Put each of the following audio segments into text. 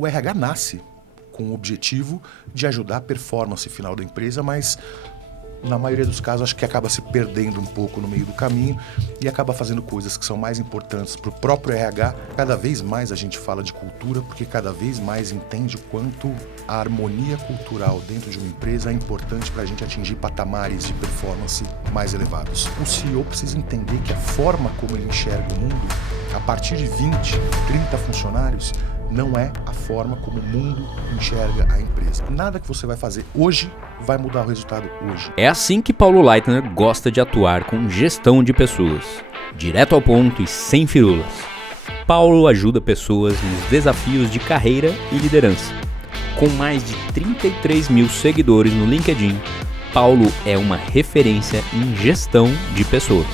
O RH nasce com o objetivo de ajudar a performance final da empresa, mas na maioria dos casos acho que acaba se perdendo um pouco no meio do caminho e acaba fazendo coisas que são mais importantes para o próprio RH. Cada vez mais a gente fala de cultura porque cada vez mais entende o quanto a harmonia cultural dentro de uma empresa é importante para a gente atingir patamares de performance mais elevados. O CEO precisa entender que a forma como ele enxerga o mundo, a partir de 20, 30 funcionários, não é a forma como o mundo enxerga a empresa. Nada que você vai fazer hoje vai mudar o resultado hoje. É assim que Paulo Leitner gosta de atuar com gestão de pessoas. Direto ao ponto e sem firulas. Paulo ajuda pessoas nos desafios de carreira e liderança. Com mais de 33 mil seguidores no LinkedIn, Paulo é uma referência em gestão de pessoas.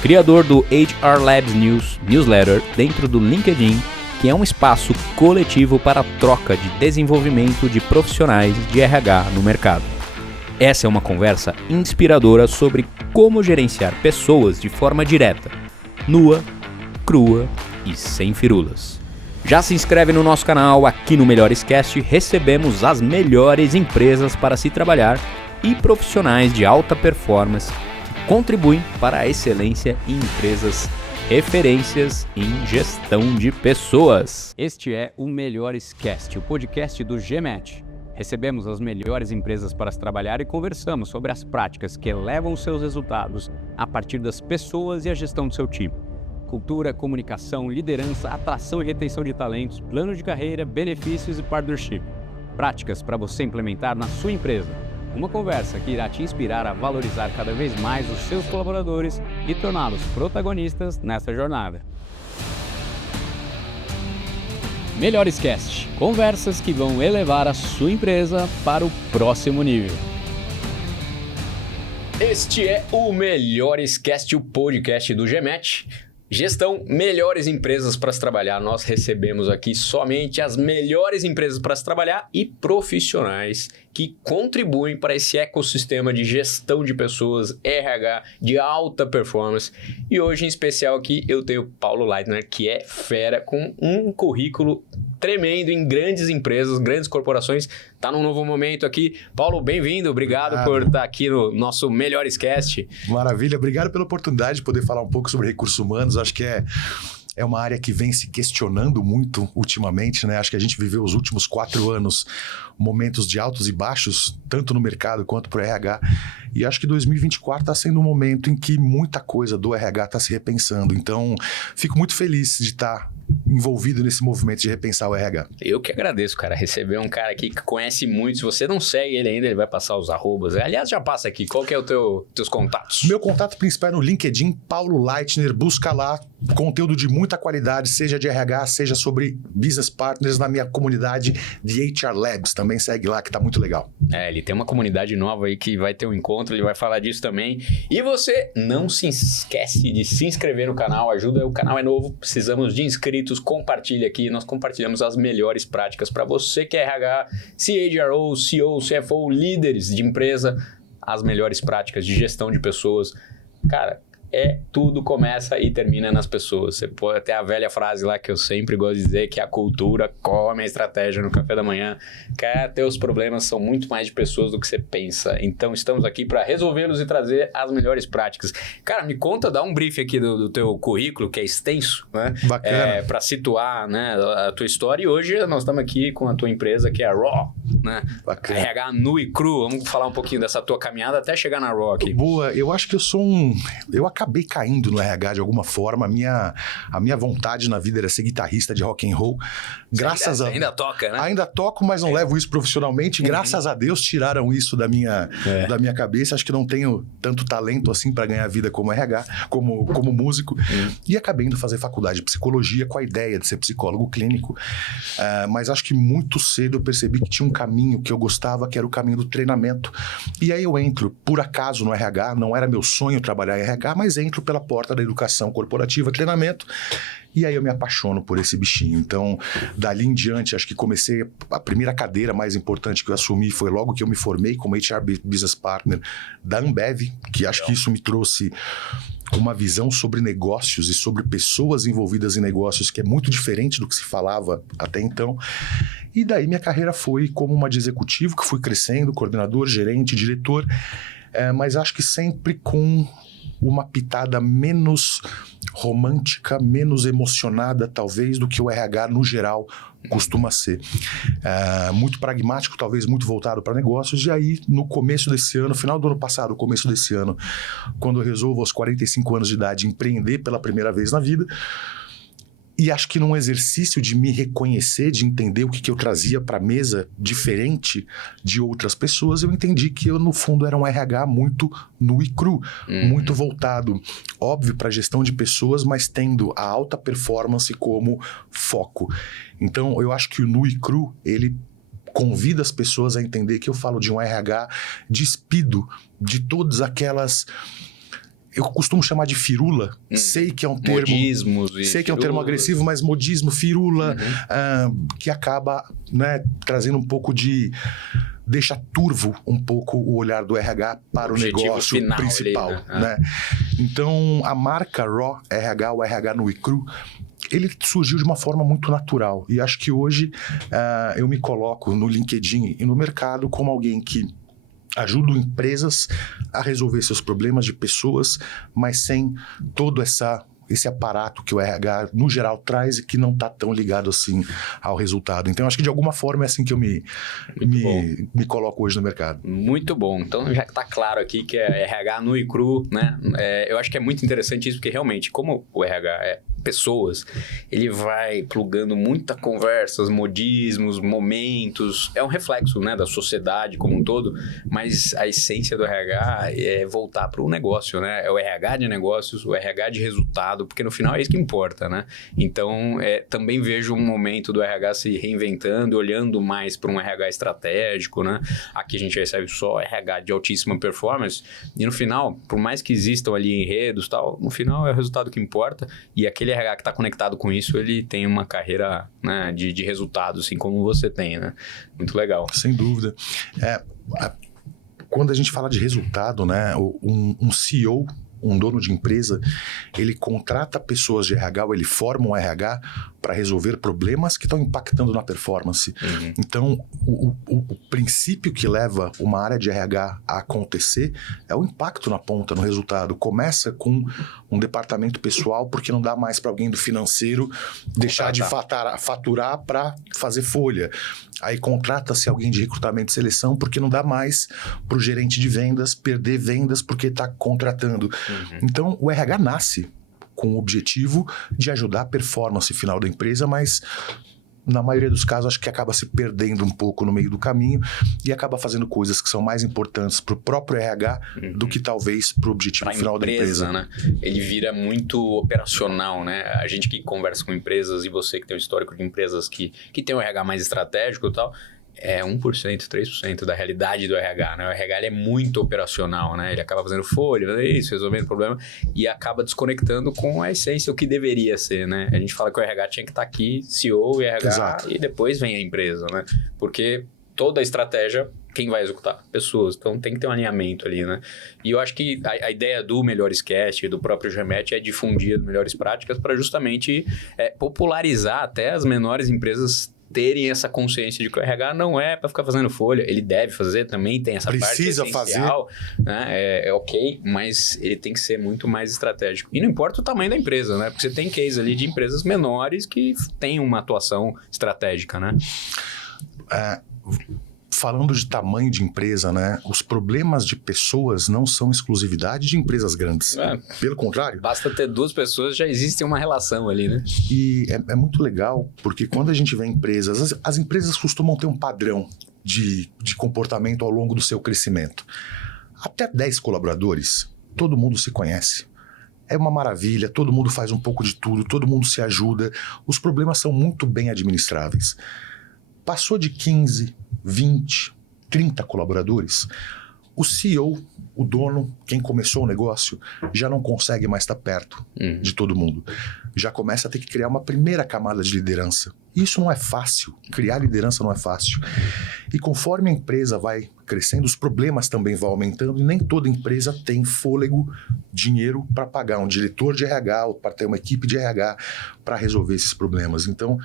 Criador do HR Labs Newsletter dentro do LinkedIn, que é um espaço coletivo para a troca de desenvolvimento de profissionais de RH no mercado. Essa é uma conversa inspiradora sobre como gerenciar pessoas de forma direta, nua, crua e sem firulas. Já se inscreve no nosso canal. Aqui no Melhorescast recebemos as melhores empresas para se trabalhar e profissionais de alta performance que contribuem para a excelência em empresas referências em gestão de pessoas. Este é o Melhorescast, o podcast do GMAT. Recebemos as melhores empresas para se trabalhar e conversamos sobre as práticas que elevam os seus resultados a partir das pessoas e a gestão do seu time. Cultura, comunicação, liderança, atração e retenção de talentos, plano de carreira, benefícios e partnership. Práticas para você implementar na sua empresa. Uma conversa que irá te inspirar a valorizar cada vez mais os seus colaboradores e torná-los protagonistas nessa jornada. Melhorescast, conversas que vão elevar a sua empresa para o próximo nível. Este é o Melhorescast, o podcast do GMAT. Gestão, melhores empresas para se trabalhar. Nós recebemos aqui somente as melhores empresas para se trabalhar e profissionais que contribuem para esse ecossistema de gestão de pessoas, RH, de alta performance. E hoje, em especial, aqui eu tenho Paulo Leitner, que é fera, com um currículo tremendo em grandes empresas, grandes corporações. Tá num novo momento aqui. Paulo, bem-vindo. Obrigado por estar aqui no nosso Melhorescast. Maravilha. Obrigado pela oportunidade de poder falar um pouco sobre recursos humanos. Acho que é uma área que vem se questionando muito ultimamente, né? Acho que a gente viveu os últimos 4 anos momentos de altos e baixos, tanto no mercado quanto para o RH. E acho que 2024 está sendo um momento em que muita coisa do RH está se repensando. Então, fico muito feliz de estar envolvido nesse movimento de repensar o RH. Eu que agradeço, cara, receber um cara aqui que conhece muito. Se você não segue ele ainda, ele vai passar os arrobas. Aliás, já passa aqui. Qual que é o teus contatos? Meu contato principal é no LinkedIn, Paulo Leitner. Busca lá conteúdo de muita qualidade, seja de RH, seja sobre business partners na minha comunidade de HR Labs. Também segue lá, que tá muito legal. Ele tem uma comunidade nova aí que vai ter um encontro, ele vai falar disso também. E você não se esquece de se inscrever no canal, ajuda, o canal é novo, precisamos de inscritos, compartilha aqui, nós compartilhamos as melhores práticas para você que é RH, CHRO, CEO, CFO, líderes de empresa, as melhores práticas de gestão de pessoas. Cara, tudo começa e termina nas pessoas. Você pode ter a velha frase lá que eu sempre gosto de dizer, que a cultura come a estratégia no café da manhã. Cara, teus problemas são muito mais de pessoas do que você pensa. Então, estamos aqui para resolvê-los e trazer as melhores práticas. Cara, me conta, dá um brief aqui do teu currículo, que é extenso, né? Bacana. Para situar, né, a tua história. E hoje nós estamos aqui com a tua empresa, que é a Raw, né? Bacana. RH nu e cru. Vamos falar um pouquinho dessa tua caminhada até chegar na Raw aqui. Boa, eu acho que eu acabei caindo no RH de alguma forma. A minha vontade na vida era ser guitarrista de rock and roll. Ainda toca, né? Ainda toco, mas não levo isso profissionalmente. Graças a Deus tiraram isso da minha cabeça. Acho que não tenho tanto talento assim para ganhar vida como RH, como músico. E acabei indo fazer faculdade de psicologia com a ideia de ser psicólogo clínico. Mas acho que muito cedo eu percebi que tinha um caminho que eu gostava, que era o caminho do treinamento. E aí eu entro, por acaso, no RH, não era meu sonho trabalhar em RH, mas entro pela porta da educação corporativa, treinamento, e aí eu me apaixono por esse bichinho. Então, dali em diante, acho que comecei, a primeira cadeira mais importante que eu assumi foi logo que eu me formei como HR Business Partner da Ambev, que acho que isso me trouxe uma visão sobre negócios e sobre pessoas envolvidas em negócios que é muito diferente do que se falava até então. E daí minha carreira foi como uma de executivo, que fui crescendo, coordenador, gerente, diretor, mas acho que sempre com uma pitada menos romântica, menos emocionada, talvez, do que o RH no geral costuma ser. Muito pragmático, talvez muito voltado para negócios. E aí, no começo desse ano, final do ano passado, começo desse ano, quando eu resolvo aos 45 anos de idade empreender pela primeira vez na vida, e acho que num exercício de me reconhecer, de entender o que eu trazia para a mesa diferente de outras pessoas, eu entendi que eu, no fundo, era um RH muito nu e cru, muito voltado, óbvio, para a gestão de pessoas, mas tendo a alta performance como foco. Então, eu acho que o nu e cru, ele convida as pessoas a entender que eu falo de um RH despido de todas aquelas... Eu costumo chamar de firula, sei que é um termo... Modismos e sei que é um termo agressivo, mas modismo, firula, que acaba, né, trazendo um pouco de... deixa turvo um pouco o olhar do RH para o negócio principal. Ali, né? Então, a marca Raw RH, o RH nu e cru, ele surgiu de uma forma muito natural. E acho que hoje eu me coloco no LinkedIn e no mercado como alguém que ajudo empresas a resolver seus problemas de pessoas, mas sem todo esse aparato que o RH, no geral, traz e que não está tão ligado assim ao resultado. Então, acho que de alguma forma é assim que eu me coloco hoje no mercado. Muito bom. Então, já está claro aqui que é RH nu e cru, né? Eu acho que é muito interessante isso, porque realmente, como o RH é pessoas, ele vai plugando muita conversas, modismos, momentos, é um reflexo, né, da sociedade como um todo, mas a essência do RH é voltar para o negócio, né, é o RH de negócios, o RH de resultado, porque no final é isso que importa, né, então também vejo um momento do RH se reinventando, olhando mais para um RH estratégico, né, aqui a gente recebe só RH de altíssima performance, e no final, por mais que existam ali enredos e tal, no final é o resultado que importa, e aquele RH que está conectado com isso, ele tem uma carreira, né, de resultados, assim como você tem, né? Muito legal. Sem dúvida. Quando a gente fala de resultado, né, um CEO, um dono de empresa, ele contrata pessoas de RH, ou ele forma um RH para resolver problemas que estão impactando na performance. Então, o princípio que leva uma área de RH a acontecer é o impacto na ponta, no resultado. Começa com um departamento pessoal, porque não dá mais para alguém do financeiro deixar de faturar para fazer folha. Aí contrata-se alguém de recrutamento e seleção, porque não dá mais para o gerente de vendas perder vendas porque está contratando. Então, o RH nasce com o objetivo de ajudar a performance final da empresa, mas na maioria dos casos acho que acaba se perdendo um pouco no meio do caminho e acaba fazendo coisas que são mais importantes para o próprio RH do que talvez para o objetivo final da empresa. Né? Ele vira muito operacional, né? A gente que conversa com empresas e você que tem um histórico de empresas que tem um RH mais estratégico e tal, é 1%, 3% da realidade do RH, né? O RH ele é muito operacional, né? Ele acaba fazendo folha, isso, resolvendo problema e acaba desconectando com a essência, o que deveria ser, né? A gente fala que o RH tinha que estar aqui, CEO e RH, Exato. E depois vem a empresa, né? Porque toda a estratégia, quem vai executar? Pessoas. Então tem que ter um alinhamento ali, né? E eu acho que a ideia do Melhores Cast, do próprio GMAT, é difundir as melhores práticas para justamente popularizar até as menores empresas terem essa consciência de que o RH não é para ficar fazendo folha, ele deve fazer também, tem essa Precisa parte essencial, né? É ok, mas ele tem que ser muito mais estratégico. E não importa o tamanho da empresa, né? Porque você tem case ali de empresas menores que têm uma atuação estratégica, né? Falando de tamanho de empresa, né? Os problemas de pessoas não são exclusividade de empresas grandes. Pelo contrário. Basta ter 2 pessoas, já existe uma relação ali, né? E é muito legal, porque quando a gente vê empresas, as empresas costumam ter um padrão de comportamento ao longo do seu crescimento. Até 10 colaboradores, todo mundo se conhece. É uma maravilha, todo mundo faz um pouco de tudo, todo mundo se ajuda. Os problemas são muito bem administráveis. Passou de 15, 20, 30 colaboradores, o CEO, o dono, quem começou o negócio, já não consegue mais estar perto de todo mundo. Já começa a ter que criar uma primeira camada de liderança. Isso não é fácil. Criar liderança não é fácil. E conforme a empresa vai crescendo, os problemas também vão aumentando e nem toda empresa tem fôlego, dinheiro para pagar um diretor de RH ou para ter uma equipe de RH para resolver esses problemas. Então,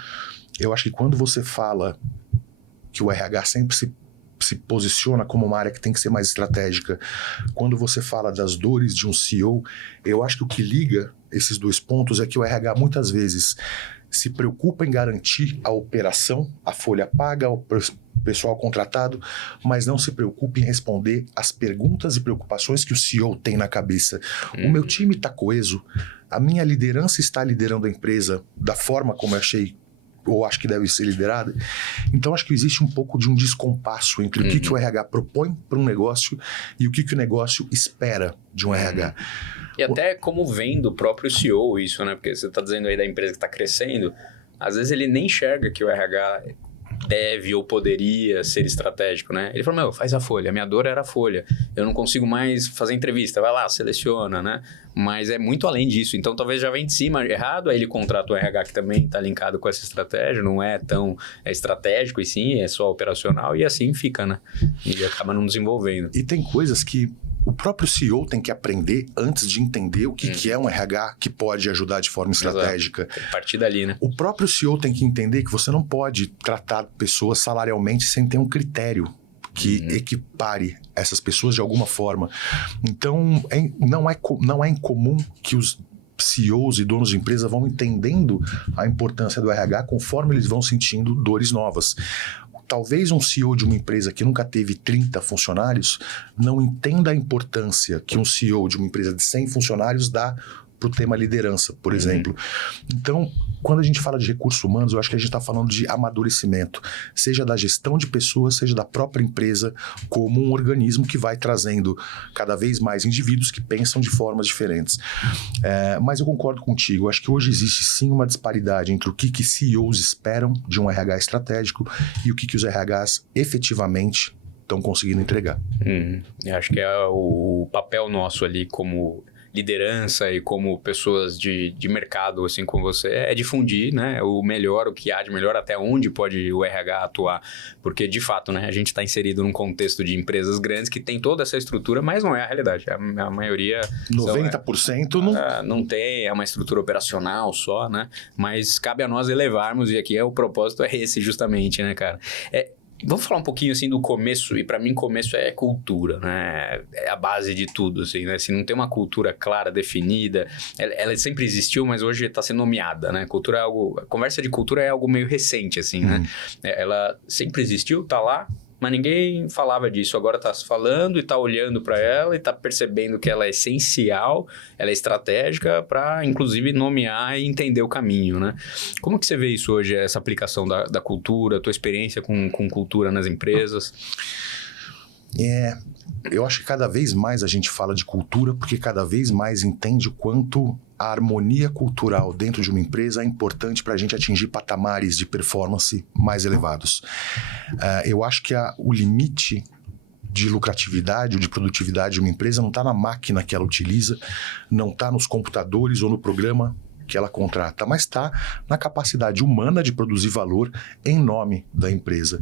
eu acho que quando você fala que o RH sempre se posiciona como uma área que tem que ser mais estratégica. Quando você fala das dores de um CEO, eu acho que o que liga esses dois pontos é que o RH muitas vezes se preocupa em garantir a operação, a folha paga, o pessoal contratado, mas não se preocupa em responder as perguntas e preocupações que o CEO tem na cabeça. O meu time está coeso, a minha liderança está liderando a empresa da forma como eu achei ou acho que deve ser liderada. Então, acho que existe um pouco de um descompasso entre o que o RH propõe para um negócio e o que o negócio espera de um RH. E até como vem do próprio CEO isso, né? Porque você está dizendo aí da empresa que está crescendo, às vezes ele nem enxerga que o RH deve ou poderia ser estratégico, né? Ele falou, faz a folha, a minha dor era a folha, eu não consigo mais fazer entrevista, vai lá, seleciona, né? Mas é muito além disso, então talvez já vem de cima errado, aí ele contrata o RH que também está linkado com essa estratégia, não é tão estratégico e sim, é só operacional e assim fica, né? E acaba não desenvolvendo. E tem coisas que o próprio CEO tem que aprender antes de entender o que é um RH que pode ajudar de forma estratégica. Tem que partir dali, né? O próprio CEO tem que entender que você não pode tratar pessoas salarialmente sem ter um critério que equipare essas pessoas de alguma forma. Então, não é incomum que os CEOs e donos de empresa vão entendendo a importância do RH conforme eles vão sentindo dores novas. Talvez um CEO de uma empresa que nunca teve 30 funcionários não entenda a importância que um CEO de uma empresa de 100 funcionários dá para o tema liderança, por exemplo. Então, quando a gente fala de recursos humanos, eu acho que a gente está falando de amadurecimento, seja da gestão de pessoas, seja da própria empresa, como um organismo que vai trazendo cada vez mais indivíduos que pensam de formas diferentes. Mas eu concordo contigo, eu acho que hoje existe sim uma disparidade entre o que CEOs esperam de um RH estratégico e o que os RHs efetivamente estão conseguindo entregar. Eu acho que é o papel nosso ali como liderança e como pessoas de mercado, assim como você, é difundir, né, o melhor, o que há de melhor, até onde pode o RH atuar, porque de fato, né, a gente está inserido num contexto de empresas grandes que tem toda essa estrutura, mas não é a realidade, a maioria... 90% não tem, é uma estrutura operacional só, né, mas cabe a nós elevarmos, e aqui o propósito é esse justamente, né, cara. Vamos falar um pouquinho, assim, do começo, e para mim começo é cultura, né? É a base de tudo, assim, né? Se não tem uma cultura clara, definida, ela sempre existiu, mas hoje está sendo nomeada, né? Cultura é algo... A conversa de cultura é algo meio recente, assim, né? Ela sempre existiu, tá lá, mas ninguém falava disso. Agora está se falando e está olhando para ela e está percebendo que ela é essencial, ela é estratégica para, inclusive, nomear e entender o caminho, né? Como que você vê isso hoje, essa aplicação da cultura, a tua experiência com cultura nas empresas? Eu acho que cada vez mais a gente fala de cultura porque cada vez mais entende o quanto a harmonia cultural dentro de uma empresa é importante para a gente atingir patamares de performance mais elevados. Eu acho que o limite de lucratividade ou de produtividade de uma empresa não está na máquina que ela utiliza, não está nos computadores ou no programa que ela contrata, mas está na capacidade humana de produzir valor em nome da empresa.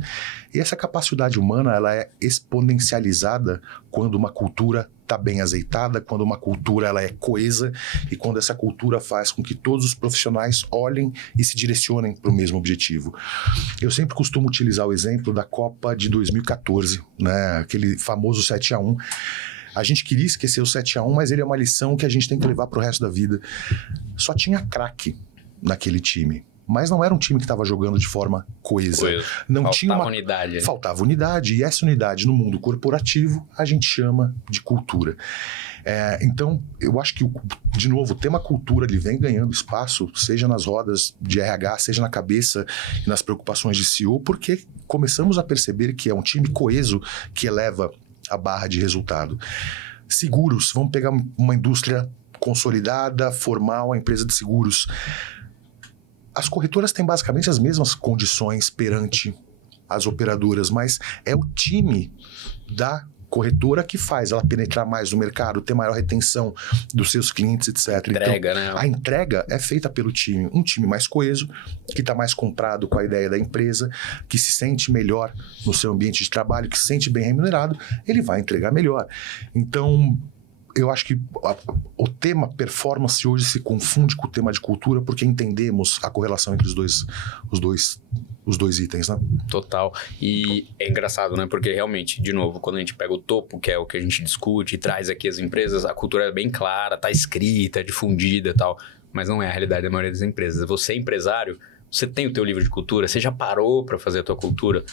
E essa capacidade humana ela é exponencializada quando uma cultura está bem azeitada, quando uma cultura ela é coesa e quando essa cultura faz com que todos os profissionais olhem e se direcionem para o mesmo objetivo. Eu sempre costumo utilizar o exemplo da Copa de 2014, né? Aquele famoso 7-1. A gente queria esquecer o 7-1, mas ele é uma lição que a gente tem que levar para o resto da vida. Só tinha craque naquele time, mas não era um time que estava jogando de forma coesa. Unidade. Faltava unidade, e essa unidade no mundo corporativo a gente chama de cultura. Então, eu acho que, de novo, o tema cultura ele vem ganhando espaço, seja nas rodas de RH, seja na cabeça e nas preocupações de CEO, porque começamos a perceber que é um time coeso que eleva a barra de resultado. Seguros, vamos pegar uma indústria consolidada, formal, a empresa de seguros. As corretoras têm basicamente as mesmas condições perante as operadoras, mas é o time da corretora que faz ela penetrar mais no mercado, ter maior retenção dos seus clientes, etc. Entrega, então, né? A entrega é feita pelo time. Um time mais coeso, que está mais comprado com a ideia da empresa, que se sente melhor no seu ambiente de trabalho, que se sente bem remunerado, ele vai entregar melhor. Então, eu acho que o tema performance hoje se confunde com o tema de cultura porque entendemos a correlação entre os dois itens, né? Total. E é engraçado, né? Porque realmente, de novo, quando a gente pega o topo, que é o que a gente discute e traz aqui as empresas, a cultura é bem clara, tá escrita, difundida e tal, mas não é a realidade da maioria das empresas. Você é empresário, você tem o teu livro de cultura, você já parou para fazer a tua cultura?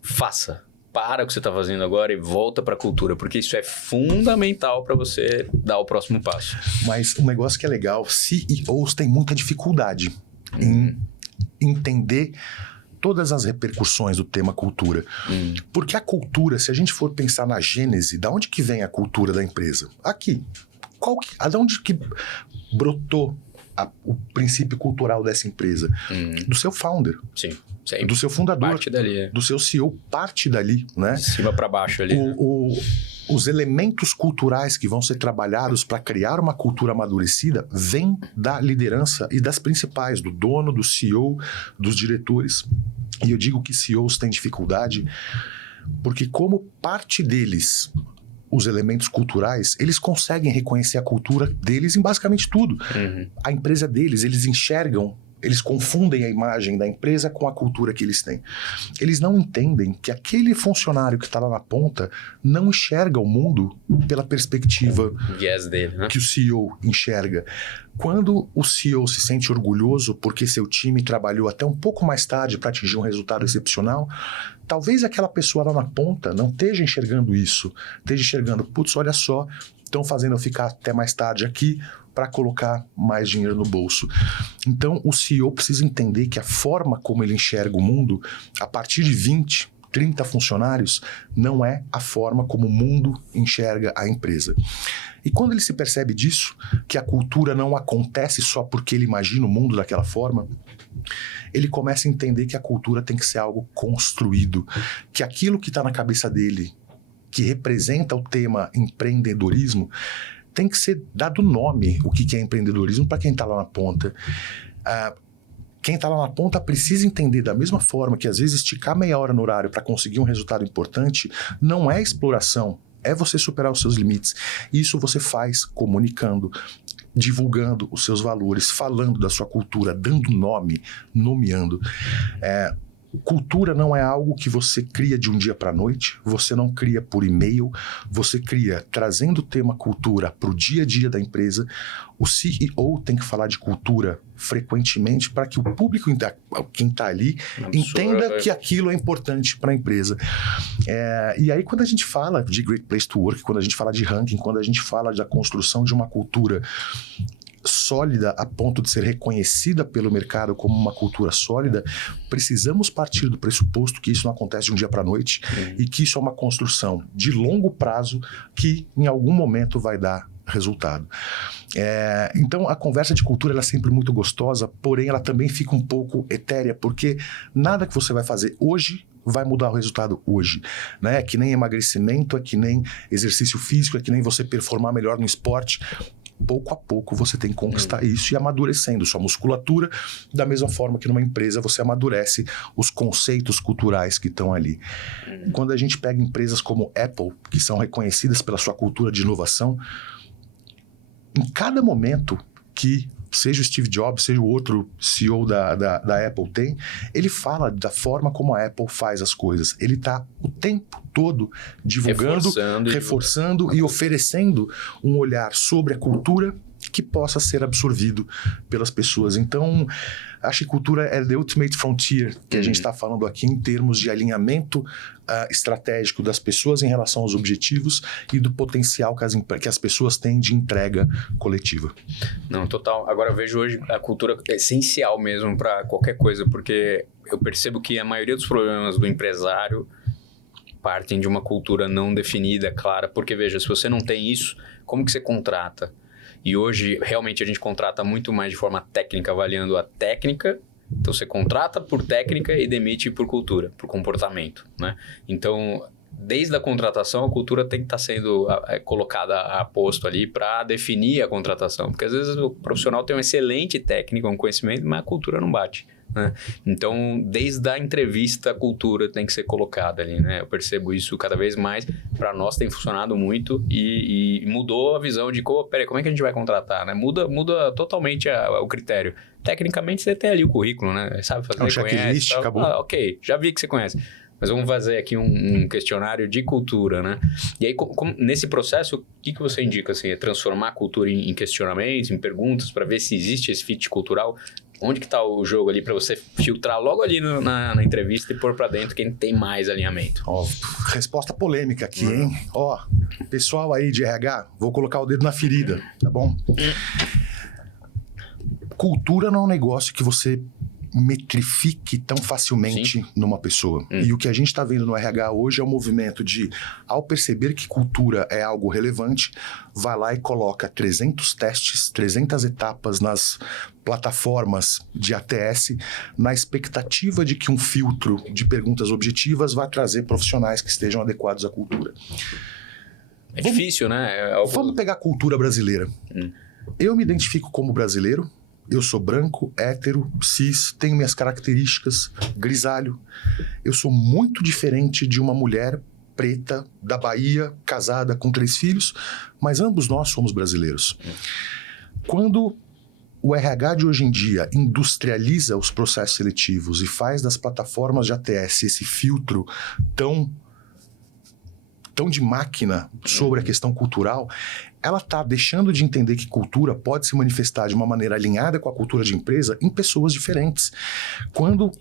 Faça. Para o que você está fazendo agora e volta para a cultura, porque isso é fundamental para você dar o próximo passo. Mas um negócio que é legal, CEOs têm muita dificuldade em entender todas as repercussões do tema cultura. Porque a cultura, se a gente for pensar na gênese, da onde que vem a cultura da empresa? Aqui. De onde que brotou o princípio cultural dessa empresa? Do seu founder. Sim. Sempre. Do seu fundador, parte dali, do seu CEO, parte dali, né? De cima para baixo ali. Os elementos culturais que vão ser trabalhados para criar uma cultura amadurecida vêm da liderança e das principais, do dono, do CEO, dos diretores. E eu digo que CEOs têm dificuldade porque como parte deles, os elementos culturais, eles conseguem reconhecer a cultura deles em basicamente tudo. A empresa deles, eles enxergam, eles confundem a imagem da empresa com a cultura que eles têm. Eles não entendem que aquele funcionário que está lá na ponta não enxerga o mundo pela perspectiva dele, né? que o CEO enxerga. Quando o CEO se sente orgulhoso porque seu time trabalhou até um pouco mais tarde para atingir um resultado excepcional, talvez aquela pessoa lá na ponta não esteja enxergando isso. Esteja enxergando, putz, olha só, estão fazendo eu ficar até mais tarde aqui para colocar mais dinheiro no bolso. Então, o CEO precisa entender que a forma como ele enxerga o mundo, a partir de 20, 30 funcionários, não é a forma como o mundo enxerga a empresa. E quando ele se percebe disso, que a cultura não acontece só porque ele imagina o mundo daquela forma, ele começa a entender que a cultura tem que ser algo construído, que aquilo que está na cabeça dele, que representa o tema empreendedorismo, tem que ser dado nome o que é empreendedorismo para quem está lá na ponta. Quem está lá na ponta precisa entender da mesma forma que às vezes esticar meia hora no horário para conseguir um resultado importante não é exploração, é você superar os seus limites. Isso você faz comunicando, divulgando os seus valores, falando da sua cultura, dando nome, nomeando. Cultura não é algo que você cria de um dia para a noite, você não cria por e-mail, você cria trazendo o tema cultura para o dia a dia da empresa. O CEO tem que falar de cultura frequentemente para que o público, quem está ali, entenda que aquilo é importante para a empresa. E aí quando a gente fala de Great Place to Work, quando a gente fala de ranking, quando a gente fala da construção de uma cultura sólida a ponto de ser reconhecida pelo mercado como uma cultura sólida, precisamos partir do pressuposto que isso não acontece de um dia para a noite e que isso é uma construção de longo prazo que em algum momento vai dar resultado. Então a conversa de cultura ela é sempre muito gostosa, porém ela também fica um pouco etérea, porque nada que você vai fazer hoje vai mudar o resultado hoje, né? É que nem emagrecimento, é que nem exercício físico, é que nem você performar melhor no esporte. Pouco a pouco você tem que conquistar isso e amadurecendo sua musculatura, da mesma forma que numa empresa você amadurece os conceitos culturais que estão ali. Quando a gente pega empresas como Apple, que são reconhecidas pela sua cultura de inovação, em cada momento que seja o Steve Jobs, seja o outro CEO da Apple tem, ele fala da forma como a Apple faz as coisas. Ele está o tempo todo divulgando, reforçando e oferecendo um olhar sobre a cultura que possa ser absorvido pelas pessoas. Então, acho que cultura é the ultimate frontier que a gente está falando aqui em termos de alinhamento estratégico das pessoas em relação aos objetivos e do potencial que as pessoas têm de entrega coletiva. Não, total. Agora eu vejo hoje a cultura essencial mesmo para qualquer coisa, porque eu percebo que a maioria dos problemas do empresário partem de uma cultura não definida, clara, porque veja, se você não tem isso, como que você contrata? E hoje, realmente, a gente contrata muito mais de forma técnica, avaliando a técnica Então, você contrata por técnica e demite por cultura, por comportamento, né? Então, desde a contratação, a cultura tem que estar sendo colocada a posto ali para definir a contratação. Porque, às vezes, o profissional tem um excelente técnico, um conhecimento, mas a cultura não bate, né? Então, desde a entrevista, a cultura tem que ser colocada ali, né? Eu percebo isso cada vez mais. Para nós tem funcionado muito e mudou a visão de, peraí, como é que a gente vai contratar, né? Muda totalmente o critério. Tecnicamente, você tem ali o currículo, né? Sabe fazer, checklist, conhece. acabou. Ok, já vi que você conhece. Mas vamos fazer aqui um questionário de cultura, né? E aí, nesse processo, o que você indica? Assim, é transformar a cultura em questionamentos, em perguntas, para ver se existe esse fit cultural? Onde que está o jogo ali para você filtrar logo ali na entrevista e pôr para dentro quem tem mais alinhamento? Resposta polêmica aqui, hein? Pessoal aí de RH, vou colocar o dedo na ferida, tá bom? Cultura não é um negócio que você metrifique tão facilmente numa pessoa. E o que a gente está vendo no RH hoje é um movimento de, ao perceber que cultura é algo relevante, vai lá e coloca 300 testes, 300 etapas nas plataformas de ATS, na expectativa de que um filtro de perguntas objetivas vai trazer profissionais que estejam adequados à cultura. Difícil, né? Vamos pegar a cultura brasileira. Eu me identifico como brasileiro. Eu sou branco, hétero, cis, tenho minhas características, grisalho. Eu sou muito diferente de uma mulher preta da Bahia, casada com 3 filhos, mas ambos nós somos brasileiros. Quando o RH de hoje em dia industrializa os processos seletivos e faz das plataformas de ATS esse filtro tão de máquina sobre a questão cultural, ela está deixando de entender que cultura pode se manifestar de uma maneira alinhada com a cultura de empresa em pessoas diferentes.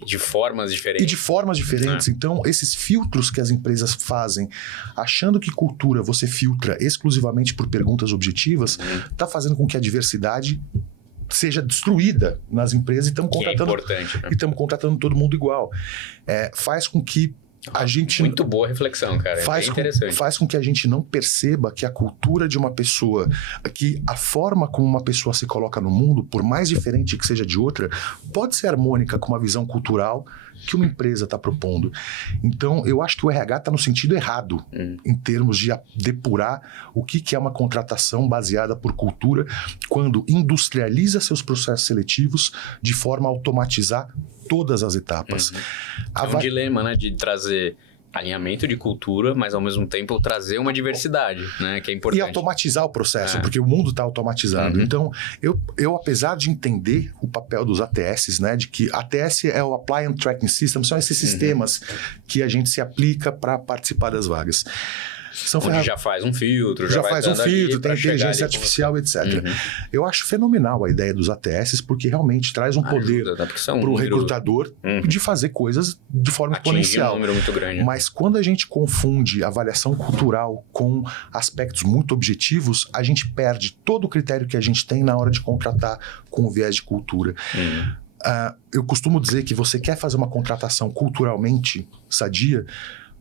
De formas diferentes. Então, esses filtros que as empresas fazem, achando que cultura você filtra exclusivamente por perguntas objetivas, está fazendo com que a diversidade seja destruída nas empresas e estamos contratando, contratando todo mundo igual. Faz com que a gente... Muito boa reflexão, cara. É interessante. Faz com que a gente não perceba que a cultura de uma pessoa, que a forma como uma pessoa se coloca no mundo, por mais diferente que seja de outra, pode ser harmônica com uma visão cultural que uma empresa está propondo. Então, eu acho que o RH está no sentido errado em termos de depurar o que é uma contratação baseada por cultura quando industrializa seus processos seletivos de forma a automatizar todas as etapas. É um dilema, né, de trazer alinhamento de cultura, mas ao mesmo tempo trazer uma diversidade, né, que é importante. E automatizar o processo, porque o mundo está automatizado. Então, eu apesar de entender o papel dos ATS, né, de que ATS é o Appliance Tracking System, são esses sistemas que a gente se aplica para participar das vagas. Onde já faz um filtro, já faz um filtro, tem inteligência artificial, etc. Eu acho fenomenal a ideia dos ATS, porque realmente traz um poder para o recrutador de fazer coisas de forma exponencial. Um número muito grande. Mas quando a gente confunde avaliação cultural com aspectos muito objetivos, a gente perde todo o critério que a gente tem na hora de contratar com o viés de cultura. Eu costumo dizer que você quer fazer uma contratação culturalmente sadia,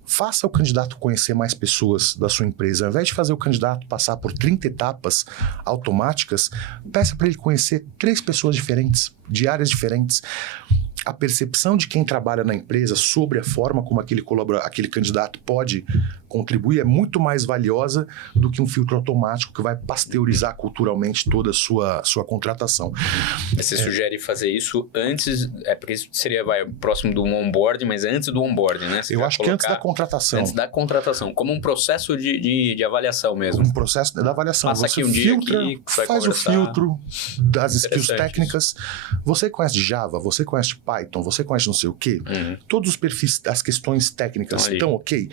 faça o candidato conhecer mais pessoas da sua empresa. Ao invés de fazer o candidato passar por 30 etapas automáticas, peça para ele conhecer 3 pessoas diferentes, de áreas diferentes. A percepção de quem trabalha na empresa sobre a forma como aquele candidato pode contribuir é muito mais valiosa do que um filtro automático que vai pasteurizar culturalmente toda a sua contratação. Você sugere fazer isso antes, porque isso seria próximo do onboarding, mas antes do onboarding, né? Eu acho que antes da contratação. Antes da contratação, como um processo de avaliação mesmo. Um processo da avaliação. Passa você aqui um filtra, dia aqui, faz o filtro das skills técnicas. Você conhece de Java, você conhece de Python, você conhece não sei o quê. Todos os perfis, as questões técnicas estão ok?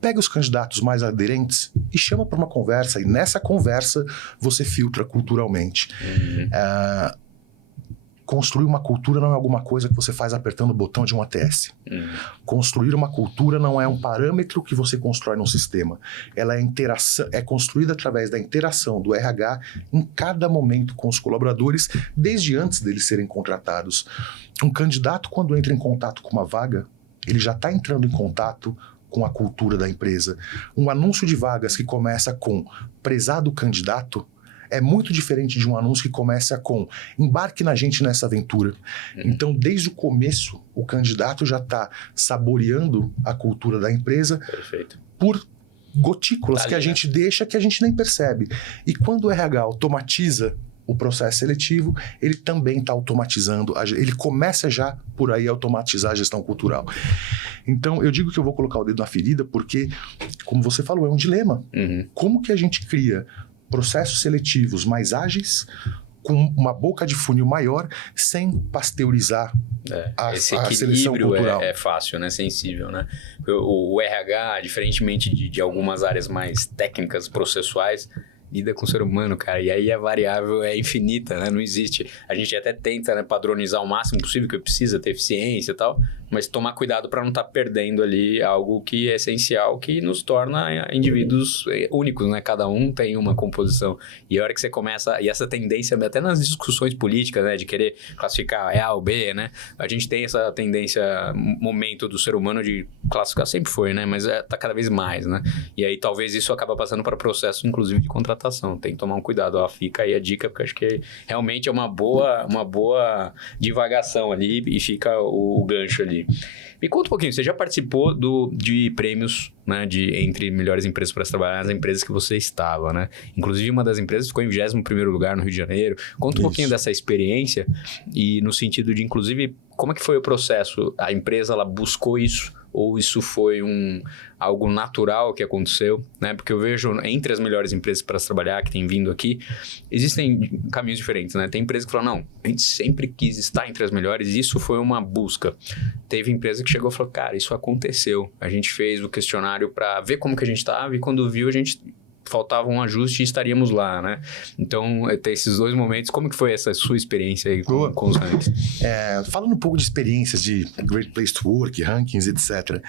Pega os candidatos mais aderentes e chama para uma conversa, e nessa conversa você filtra culturalmente. Construir uma cultura não é alguma coisa que você faz apertando o botão de um ATS. Construir uma cultura não é um parâmetro que você constrói num sistema. Ela é construída através da interação do RH em cada momento com os colaboradores, desde antes deles serem contratados. Um candidato, quando entra em contato com uma vaga, ele já está entrando em contato com a cultura da empresa. Um anúncio de vagas que começa com prezado candidato é muito diferente de um anúncio que começa com embarque na gente nessa aventura. Então, desde o começo, o candidato já está saboreando a cultura da empresa. Perfeito. Por gotículas Tá que a ali, né? gente deixa que a gente nem percebe. E quando o RH automatiza o processo seletivo, ele também está automatizando, ele começa já por aí a automatizar a gestão cultural. Então, eu digo que eu vou colocar o dedo na ferida porque, como você falou, é um dilema. Como que a gente cria processos seletivos mais ágeis, com uma boca de funil maior, sem pasteurizar Esse a seleção equilíbrio cultural? é fácil, né? Sensível, né? O RH, diferentemente de algumas áreas mais técnicas, processuais, lida com o ser humano, cara. E aí a variável é infinita, né? Não existe. A gente até tenta, né, padronizar o máximo possível, que precisa ter eficiência e tal, mas tomar cuidado para não estar perdendo ali algo que é essencial, que nos torna indivíduos únicos, né? Cada um tem uma composição. E a hora que você começa... E essa tendência, até nas discussões políticas, né? De querer classificar A ou B, né? A gente tem essa tendência, momento do ser humano de classificar, sempre foi, né? Mas tá cada vez mais, né? E aí talvez isso acaba passando para processo, inclusive, de contratação. Tem que tomar um cuidado. Ó, fica aí a dica, porque acho que realmente é uma boa divagação ali e fica o gancho ali. Me conta um pouquinho, você já participou de prêmios, né, entre melhores empresas para se trabalhar nas empresas que você estava, né? Inclusive, uma das empresas ficou em 21º lugar no Rio de Janeiro. Conta um pouquinho dessa experiência e no sentido de, inclusive, como é que foi o processo? A empresa, ela buscou isso? Ou isso foi algo natural que aconteceu, né? Porque eu vejo entre as melhores empresas para se trabalhar que tem vindo aqui, existem caminhos diferentes, né? Tem empresa que fala, não, a gente sempre quis estar entre as melhores, isso foi uma busca. Teve empresa que chegou e falou, cara, isso aconteceu. A gente fez o questionário para ver como que a gente estava e quando viu, faltava um ajuste e estaríamos lá, né? Então, tem esses dois momentos. Como que foi essa sua experiência aí com os rankings? Falando um pouco de experiências de Great Place to Work, rankings, etc.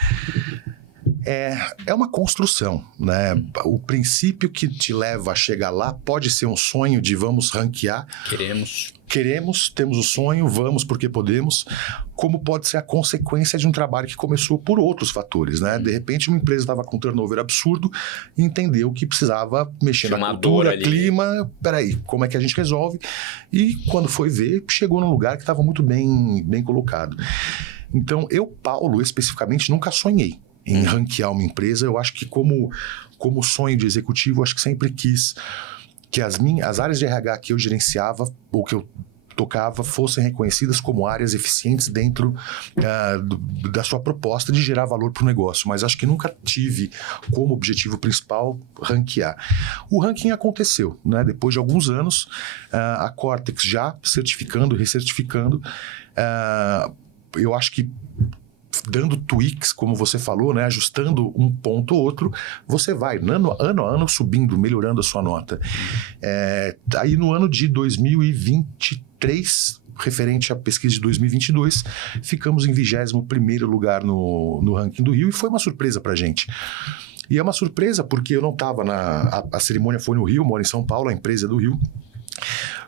É uma construção, né? O princípio que te leva a chegar lá pode ser um sonho de vamos ranquear. Queremos, temos o sonho, vamos porque podemos, como pode ser a consequência de um trabalho que começou por outros fatores, né? De repente, uma empresa estava com um turnover absurdo e entendeu que precisava mexer na cultura, clima, peraí, como é que a gente resolve? E quando foi ver, chegou num lugar que estava muito bem colocado. Então, eu, Paulo, especificamente, nunca sonhei em ranquear uma empresa. Eu acho que como sonho de executivo, eu acho que sempre quis que as áreas de RH que eu gerenciava ou que eu tocava fossem reconhecidas como áreas eficientes dentro da sua proposta de gerar valor para o negócio. Mas acho que nunca tive como objetivo principal ranquear. O ranking aconteceu, né? Depois de alguns anos, a Cortex já certificando, recertificando, eu acho que dando tweaks, como você falou, né, ajustando um ponto ou outro, você vai ano a ano subindo, melhorando a sua nota. Aí no ano de 2023, referente à pesquisa de 2022, ficamos em 21º lugar no ranking do Rio e foi uma surpresa pra gente. E é uma surpresa porque eu não estava a cerimônia foi no Rio, moro em São Paulo, a empresa é do Rio,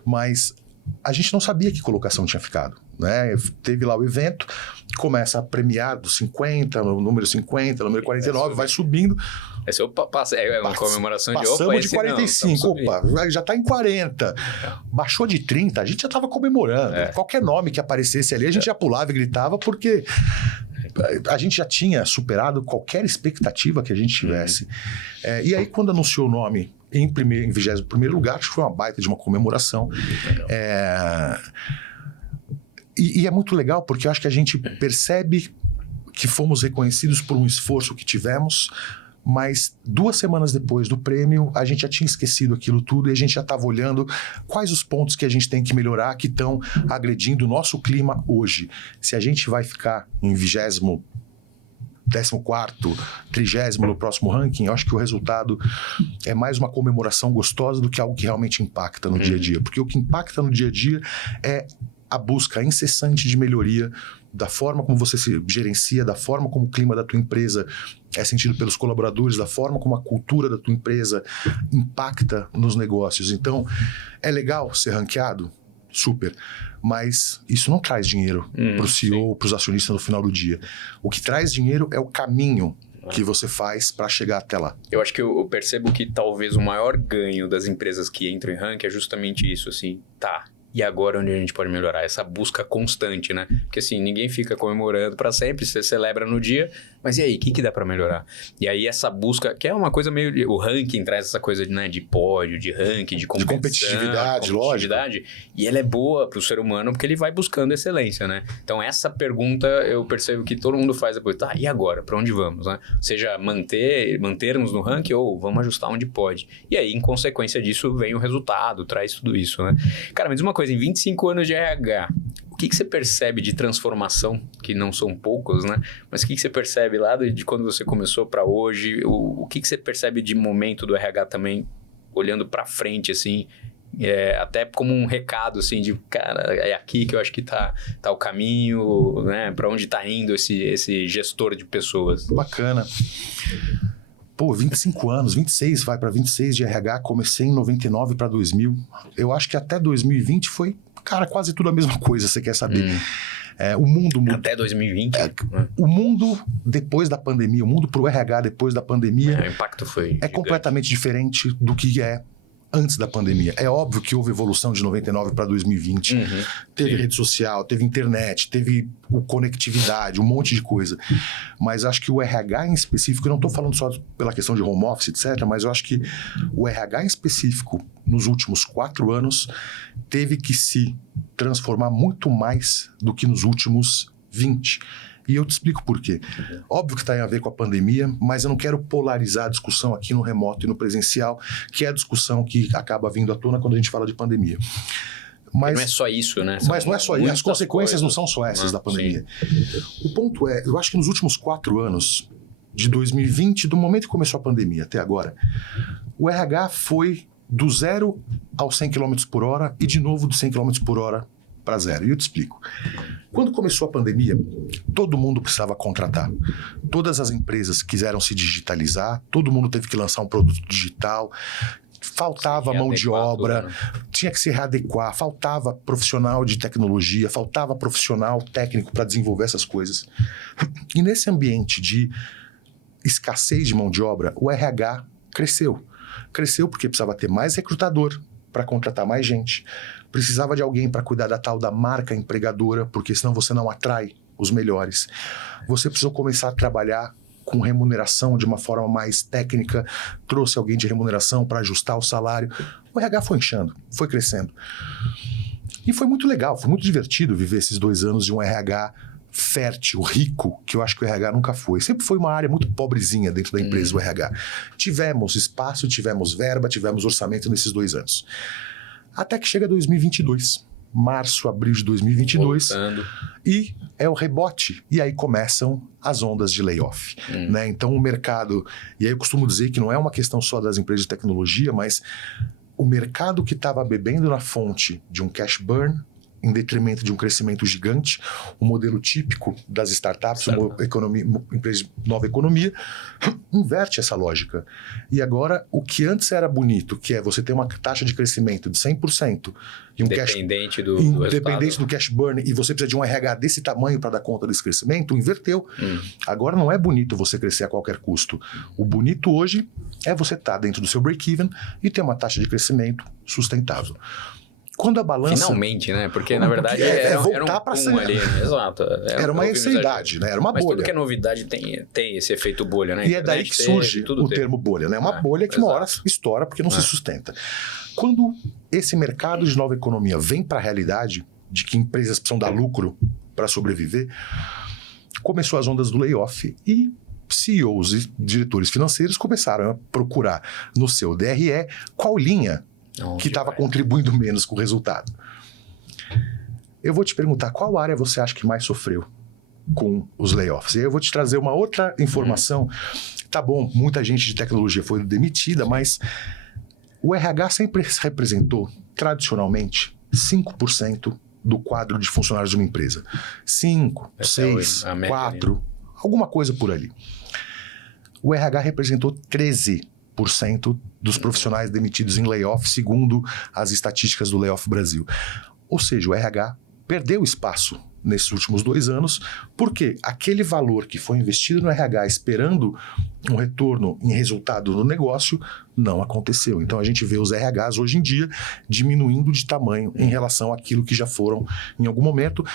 mas a gente não sabia que colocação tinha ficado, né? Teve lá o evento, começa a premiar do 50, no número 50, número 49, vai subindo. É uma comemoração de passamos de 45, já está em 40. Baixou de 30, a gente já estava comemorando. Qualquer nome que aparecesse ali, a gente já pulava e gritava, porque a gente já tinha superado qualquer expectativa que a gente tivesse. E aí, quando anunciou o nome em 21º lugar, acho que foi uma baita de uma comemoração. E é muito legal, porque eu acho que a gente percebe que fomos reconhecidos por um esforço que tivemos, mas 2 semanas depois do prêmio, a gente já tinha esquecido aquilo tudo e a gente já estava olhando quais os pontos que a gente tem que melhorar, que estão agredindo o nosso clima hoje. Se a gente vai ficar em 20º, 14º, 30º no próximo ranking, eu acho que o resultado é mais uma comemoração gostosa do que algo que realmente impacta no dia a dia. Porque o que impacta no dia a dia é a busca incessante de melhoria da forma como você se gerencia, da forma como o clima da tua empresa é sentido pelos colaboradores, da forma como a cultura da tua empresa impacta nos negócios. Então, é legal ser ranqueado? Super. Mas isso não traz dinheiro para o CEO, para os acionistas no final do dia. O que traz dinheiro é o caminho que você faz para chegar até lá. Eu acho que eu percebo que talvez o maior ganho das empresas que entram em ranking é justamente isso, assim, tá. E agora onde a gente pode melhorar? Essa busca constante, né? Porque assim, ninguém fica comemorando para sempre, você celebra no dia, mas e aí, o que dá para melhorar? E aí essa busca, que é uma coisa meio... O ranking traz essa coisa né, de pódio, de ranking, de competitividade, lógico. E ela é boa pro ser humano porque ele vai buscando excelência, né? Então essa pergunta eu percebo que todo mundo faz depois, tá, e agora? Para onde vamos, né? Seja mantermos no ranking ou vamos ajustar onde pode. E aí, em consequência disso, vem o resultado, traz tudo isso, né? Cara, me diz uma coisa, em 25 anos de RH, o que você percebe de transformação, que não são poucos, né? Mas o que você percebe lá de quando você começou para hoje? O que você percebe de momento do RH também, olhando para frente, assim, até como um recado, assim, de, cara, é aqui que eu acho que tá o caminho, né? Para onde tá indo esse gestor de pessoas. Bacana. Pô, 25 anos, 26, vai para 26 de RH, comecei em 99 para 2000. Eu acho que até 2020 foi, cara, quase tudo a mesma coisa, você quer saber. O mundo mudou. Até 2020? O mundo depois da pandemia, o mundo pro RH depois da pandemia... O impacto foi gigante. Completamente diferente do que é antes da pandemia. É óbvio que houve evolução de 99 para 2020. Teve rede social, teve internet, teve conectividade, um monte de coisa. Mas acho que o RH em específico, eu não estou falando só pela questão de home office, etc., mas eu acho que o RH em específico, nos últimos 4 anos, teve que se transformar muito mais do que nos últimos 20. E eu te explico por quê. Óbvio que tem a ver com a pandemia, mas eu não quero polarizar a discussão aqui no remoto e no presencial, que é a discussão que acaba vindo à tona quando a gente fala de pandemia. Mas não é só isso, né? Mas não é só isso. As consequências não são só essas da pandemia. Sim. O ponto é, eu acho que nos últimos 4 anos, de 2020, do momento que começou a pandemia até agora, o RH foi do 0 aos 100 km por hora e de novo do 100 km por hora para 0. E eu te explico. Quando começou a pandemia, todo mundo precisava contratar. Todas as empresas quiseram se digitalizar, todo mundo teve que lançar um produto digital, faltava mão de obra, tinha que se readequar, faltava profissional de tecnologia, faltava profissional técnico para desenvolver essas coisas. E nesse ambiente de escassez de mão de obra, o RH cresceu. Cresceu porque precisava ter mais recrutador para contratar mais gente. Precisava de alguém para cuidar da tal da marca empregadora, porque senão você não atrai os melhores. Você precisou começar a trabalhar com remuneração de uma forma mais técnica, trouxe alguém de remuneração para ajustar o salário. O RH foi inchando, foi crescendo. E foi muito legal, foi muito divertido viver esses 2 anos de um RH fértil, rico, que eu acho que o RH nunca foi. Sempre foi uma área muito pobrezinha dentro da empresa, o RH. Tivemos espaço, tivemos verba, tivemos orçamento nesses 2 anos. Até que chega 2022, março, abril de 2022, voltando. E é o rebote. E aí começam as ondas de layoff. Né? Então o mercado, e aí eu costumo dizer que não é uma questão só das empresas de tecnologia, mas o mercado que estava bebendo na fonte de um cash burn, em detrimento de um crescimento gigante, o modelo típico das startups, uma empresa de nova economia, inverte essa lógica. E agora, o que antes era bonito, que é você ter uma taxa de crescimento de 100%, e um independente do cash burn, e você precisa de um RH desse tamanho para dar conta desse crescimento, inverteu. Agora não é bonito você crescer a qualquer custo. O bonito hoje é você estar dentro do seu break-even e ter uma taxa de crescimento sustentável. Quando a balança... Finalmente, né? Porque, na verdade, era voltar para ser ali, né? Exato. Era uma ansiedade, né? Era uma bolha. Mas tudo que é novidade tem esse efeito bolha, né? E é daí que surge o termo bolha, né? Uma bolha que uma hora estoura porque não se sustenta. Quando esse mercado de nova economia vem para a realidade de que empresas precisam dar lucro para sobreviver, começou as ondas do layoff e CEOs e diretores financeiros começaram a procurar no seu DRE qual linha que estava contribuindo menos com o resultado. Eu vou te perguntar, qual área você acha que mais sofreu com os layoffs? E aí eu vou te trazer uma outra informação. Tá bom, muita gente de tecnologia foi demitida, mas o RH sempre representou, tradicionalmente, 5% do quadro de funcionários de uma empresa. 5, 6, 4, alguma coisa por ali. O RH representou 13% dos profissionais demitidos em layoff, segundo as estatísticas do Layoff Brasil. Ou seja, o RH perdeu espaço nesses últimos 2 anos, porque aquele valor que foi investido no RH esperando um retorno em resultado do negócio não aconteceu. Então a gente vê os RHs hoje em dia diminuindo de tamanho em relação àquilo que já foram em algum momento.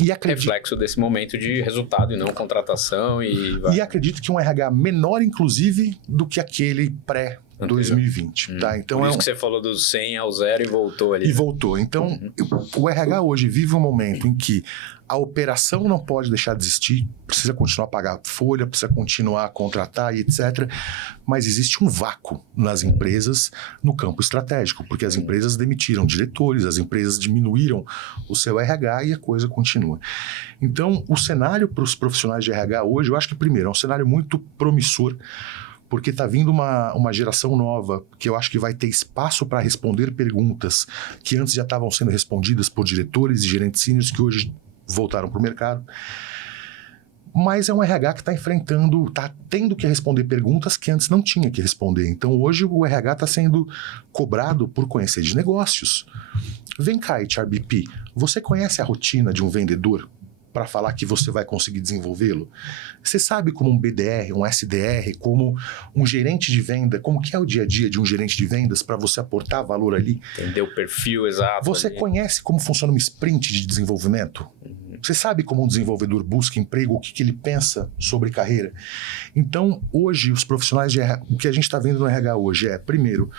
E reflexo desse momento de resultado e não contratação. E acredito que um RH menor, inclusive, do que aquele pré-2020. Tá? Então, por isso que você falou do 100 ao 0 e voltou ali. E voltou. Então, o RH hoje vive um momento em que a operação não pode deixar de existir, precisa continuar a pagar folha, precisa continuar a contratar e etc. Mas existe um vácuo nas empresas no campo estratégico, porque as empresas demitiram diretores, as empresas diminuíram o seu RH e a coisa continua. Então, o cenário para os profissionais de RH hoje, eu acho que, primeiro, é um cenário muito promissor, porque está vindo uma geração nova que eu acho que vai ter espaço para responder perguntas que antes já estavam sendo respondidas por diretores e gerentes sêniores que hoje voltaram para o mercado. Mas é um RH que está tendo que responder perguntas que antes não tinha que responder. Então hoje o RH está sendo cobrado por conhecer de negócios. Vem cá, HRBP, você conhece a rotina de um vendedor para falar que você vai conseguir desenvolvê-lo? Você sabe como um BDR, um SDR, como um gerente de venda, como que é o dia a dia de um gerente de vendas para você aportar valor ali? Entender o perfil exato. Você ali. Conhece como funciona uma sprint de desenvolvimento? Você sabe como um desenvolvedor busca emprego, o que ele pensa sobre carreira? Então, hoje, os profissionais de RH, o que a gente está vendo no RH hoje é, primeiro,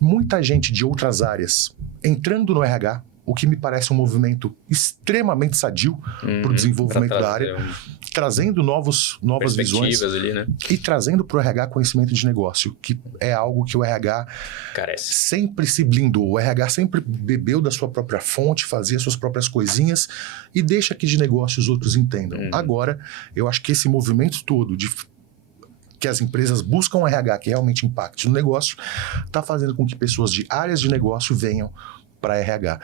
muita gente de outras áreas entrando no RH, o que me parece um movimento extremamente sadio para o desenvolvimento da área, trazendo novas visões ali, né? E trazendo para o RH conhecimento de negócio, que é algo que o RH carece. Sempre se blindou. O RH sempre bebeu da sua própria fonte, fazia suas próprias coisinhas e deixa que de negócio os outros entendam. Agora, eu acho que esse movimento todo que as empresas buscam um RH que realmente impacte no negócio, está fazendo com que pessoas de áreas de negócio venham para RH.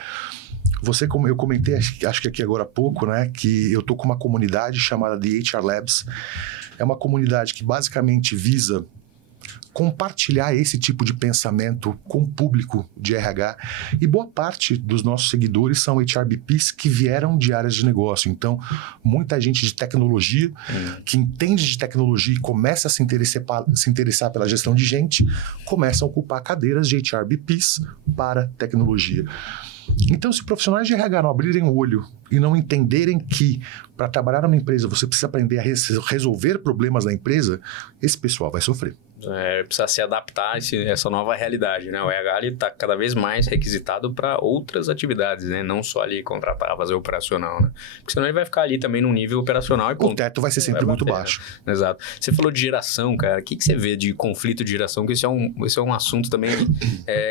Você, como eu comentei, acho que aqui agora há pouco, né, que eu estou com uma comunidade chamada The HR Labs. É uma comunidade que basicamente visa compartilhar esse tipo de pensamento com o público de RH. E boa parte dos nossos seguidores são HRBPs que vieram de áreas de negócio. Então, muita gente de tecnologia, que entende de tecnologia e começa a se interessar pela gestão de gente, começa a ocupar cadeiras de HRBPs para tecnologia. Então, se profissionais de RH não abrirem o olho e não entenderem que para trabalhar numa empresa você precisa aprender a resolver problemas da empresa, esse pessoal vai sofrer. Precisa se adaptar a essa nova realidade, né? O RH está cada vez mais requisitado para outras atividades, né? Não só ali contratar, fazer operacional, né? Porque senão ele vai ficar ali também num nível operacional e o teto vai ser sempre muito baixo. Né? Exato. Você falou de geração, cara. O que você vê de conflito de geração? Que esse é um assunto também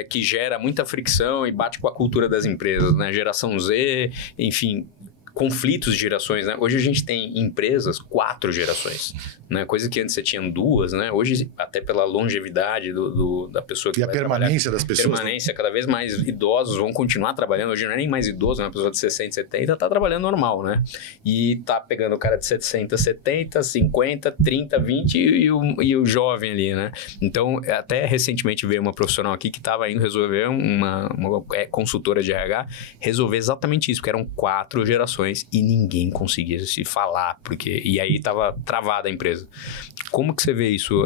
que gera muita fricção e bate com a cultura das empresas, né? Geração Z, enfim, conflitos de gerações, né? Hoje a gente tem empresas 4 gerações, né? Coisa que antes você tinha 2, né? Hoje, até pela longevidade da pessoa que e a permanência das pessoas. Permanência, cada vez mais idosos vão continuar trabalhando. Hoje não é nem mais idoso, uma pessoa de 60, 70 tá trabalhando normal, né? E tá pegando o cara de 60, 70, 50, 30, 20 e o jovem ali, né? Então, até recentemente veio uma profissional aqui que estava indo resolver uma consultora de RH, resolver exatamente isso, porque eram 4 gerações e ninguém conseguia se falar, e aí estava travada a empresa. Como que você vê isso?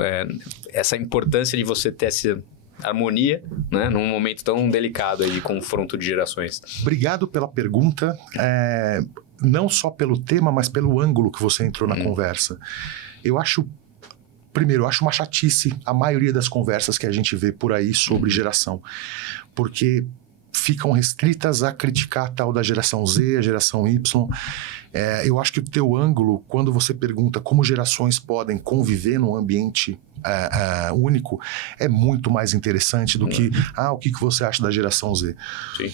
Essa importância de você ter essa harmonia, né, num momento tão delicado aí de confronto de gerações? Obrigado pela pergunta, não só pelo tema, mas pelo ângulo que você entrou na conversa. Primeiro, eu acho uma chatice a maioria das conversas que a gente vê por aí sobre geração, porque ficam restritas a criticar a tal da geração Z, a geração Y. Eu acho que o teu ângulo, quando você pergunta como gerações podem conviver num ambiente único, é muito mais interessante do que o que você acha da geração Z. Sim.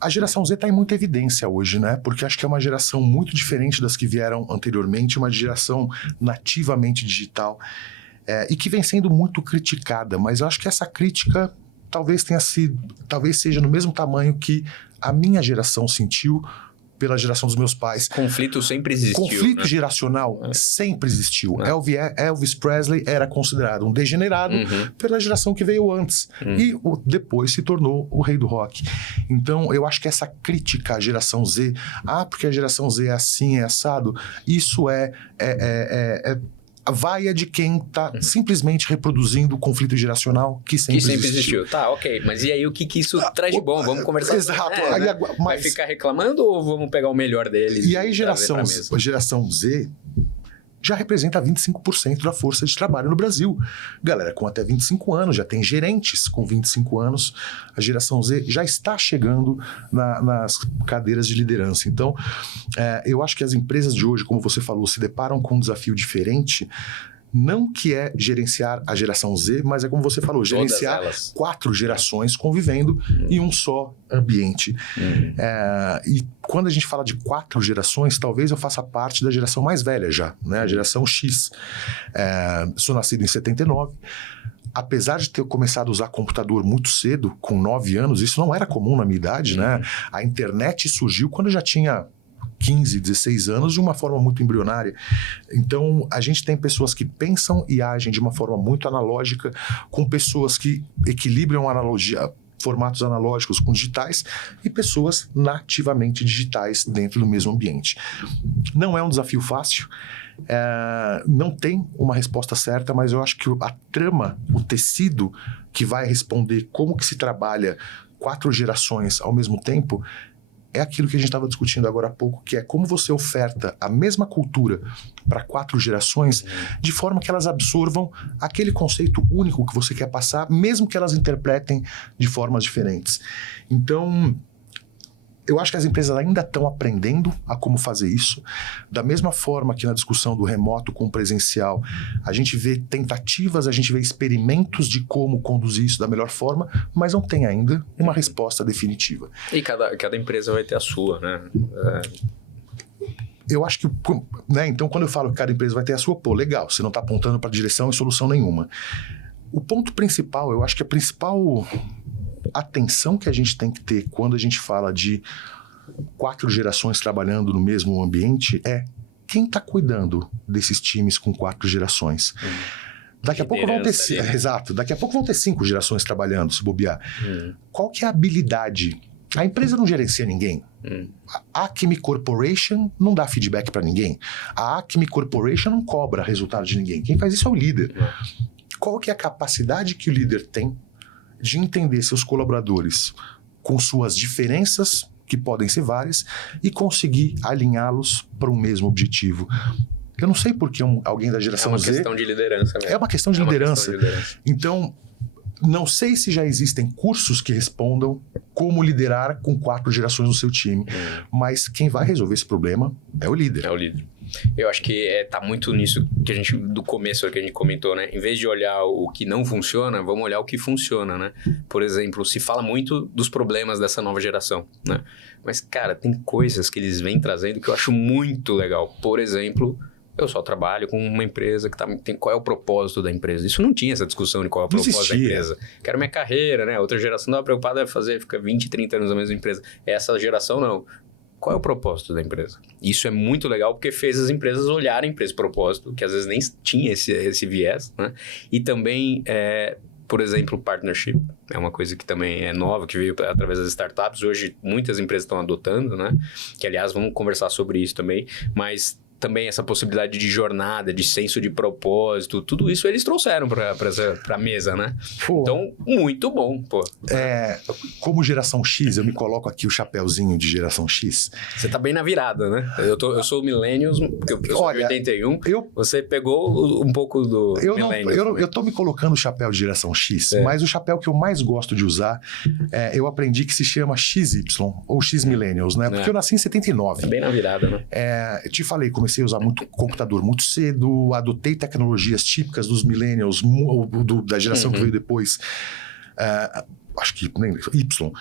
A geração Z está em muita evidência hoje, né? Porque acho que é uma geração muito diferente das que vieram anteriormente, uma geração nativamente digital, e que vem sendo muito criticada, mas eu acho que essa crítica talvez seja no mesmo tamanho que a minha geração sentiu pela geração dos meus pais. Conflito sempre existiu. Conflito geracional sempre existiu. Elvis Presley era considerado um degenerado pela geração que veio antes. E depois se tornou o rei do rock. Então, eu acho que essa crítica à geração Z, porque a geração Z é assim, é assado, isso é a vaia de quem está simplesmente reproduzindo o conflito geracional que sempre existiu. Tá, ok. Mas e aí, o que isso traz de bom? Vamos conversar. Exato. Vai ficar reclamando ou vamos pegar o melhor deles? E aí, a geração Z já representa 25% da força de trabalho no Brasil. Galera com até 25 anos, já tem gerentes com 25 anos. A geração Z já está chegando nas cadeiras de liderança. Então, eu acho que as empresas de hoje, como você falou, se deparam com um desafio diferente. Não que é gerenciar a geração Z, mas é como você falou, gerenciar 4 gerações convivendo em um só ambiente. E quando a gente fala de 4 gerações, talvez eu faça parte da geração mais velha já, né? A geração X. Sou nascido em 79. Apesar de ter começado a usar computador muito cedo, com 9 anos, isso não era comum na minha idade, né? A internet surgiu quando eu já tinha 15, 16 anos de uma forma muito embrionária. Então, a gente tem pessoas que pensam e agem de uma forma muito analógica, com pessoas que equilibram formatos analógicos com digitais e pessoas nativamente digitais dentro do mesmo ambiente. Não é um desafio fácil, não tem uma resposta certa, mas eu acho que a trama, o tecido que vai responder como que se trabalha 4 gerações ao mesmo tempo, é aquilo que a gente estava discutindo agora há pouco, que é como você oferta a mesma cultura para 4 gerações, de forma que elas absorvam aquele conceito único que você quer passar, mesmo que elas interpretem de formas diferentes. Então, eu acho que as empresas ainda estão aprendendo a como fazer isso. Da mesma forma que na discussão do remoto com o presencial, a gente vê tentativas, a gente vê experimentos de como conduzir isso da melhor forma, mas não tem ainda uma resposta definitiva. E cada empresa vai ter a sua, né? Eu acho que, né, então quando eu falo que cada empresa vai ter a sua, legal, você não está apontando para direção e solução nenhuma. O ponto principal, eu acho que a principal atenção que a gente tem que ter quando a gente fala de 4 gerações trabalhando no mesmo ambiente é quem está cuidando desses times com 4 gerações. Daqui a pouco vão ter... Exato. Daqui a pouco vão ter 5 gerações trabalhando, se bobear. Qual que é a habilidade? A empresa não gerencia ninguém. A Acme Corporation não dá feedback para ninguém. A Acme Corporation não cobra resultado de ninguém. Quem faz isso é o líder. Qual que é a capacidade que o líder tem de entender seus colaboradores com suas diferenças, que podem ser várias, e conseguir alinhá-los para um mesmo objetivo? Eu não sei por que alguém da geração Z... É uma questão de liderança mesmo. É uma questão de liderança. Então, não sei se já existem cursos que respondam como liderar com 4 gerações no seu time, mas quem vai resolver esse problema é o líder. É o líder. Eu acho que tá muito nisso que a gente, do começo que a gente comentou, né? Em vez de olhar o que não funciona, vamos olhar o que funciona, né? Por exemplo, se fala muito dos problemas dessa nova geração, né? Mas, cara, tem coisas que eles vêm trazendo que eu acho muito legal. Por exemplo, eu só trabalho com uma empresa que tem qual é o propósito da empresa. Isso não tinha essa discussão de qual é o propósito da empresa. Quero minha carreira, né? Outra geração não é preocupada em fazer, fica 20, 30 anos na mesma empresa. Essa geração não. Qual é o propósito da empresa? Isso é muito legal porque fez as empresas olharem para esse propósito, que às vezes nem tinha esse viés, né? E também, por exemplo, partnership. É uma coisa que também é nova, que veio através das startups. Hoje, muitas empresas estão adotando, né? Que, aliás, vamos conversar sobre isso também. Mas também essa possibilidade de jornada, de senso de propósito, tudo isso eles trouxeram para a mesa, né? Então, muito bom, pô. Como geração X, eu me coloco aqui o chapéuzinho de geração X. Você tá bem na virada, né? Eu sou millennials, porque eu sou de 81, você pegou um pouco do millennials. Eu tô me colocando o chapéu de geração X, mas o chapéu que eu mais gosto de usar, eu aprendi que se chama XY, ou X millennials, né? Porque eu nasci em 79. É bem na virada, né? Te falei, comecei a usar muito computador muito cedo, adotei tecnologias típicas dos millennials, da geração que veio depois. acho que nem Y,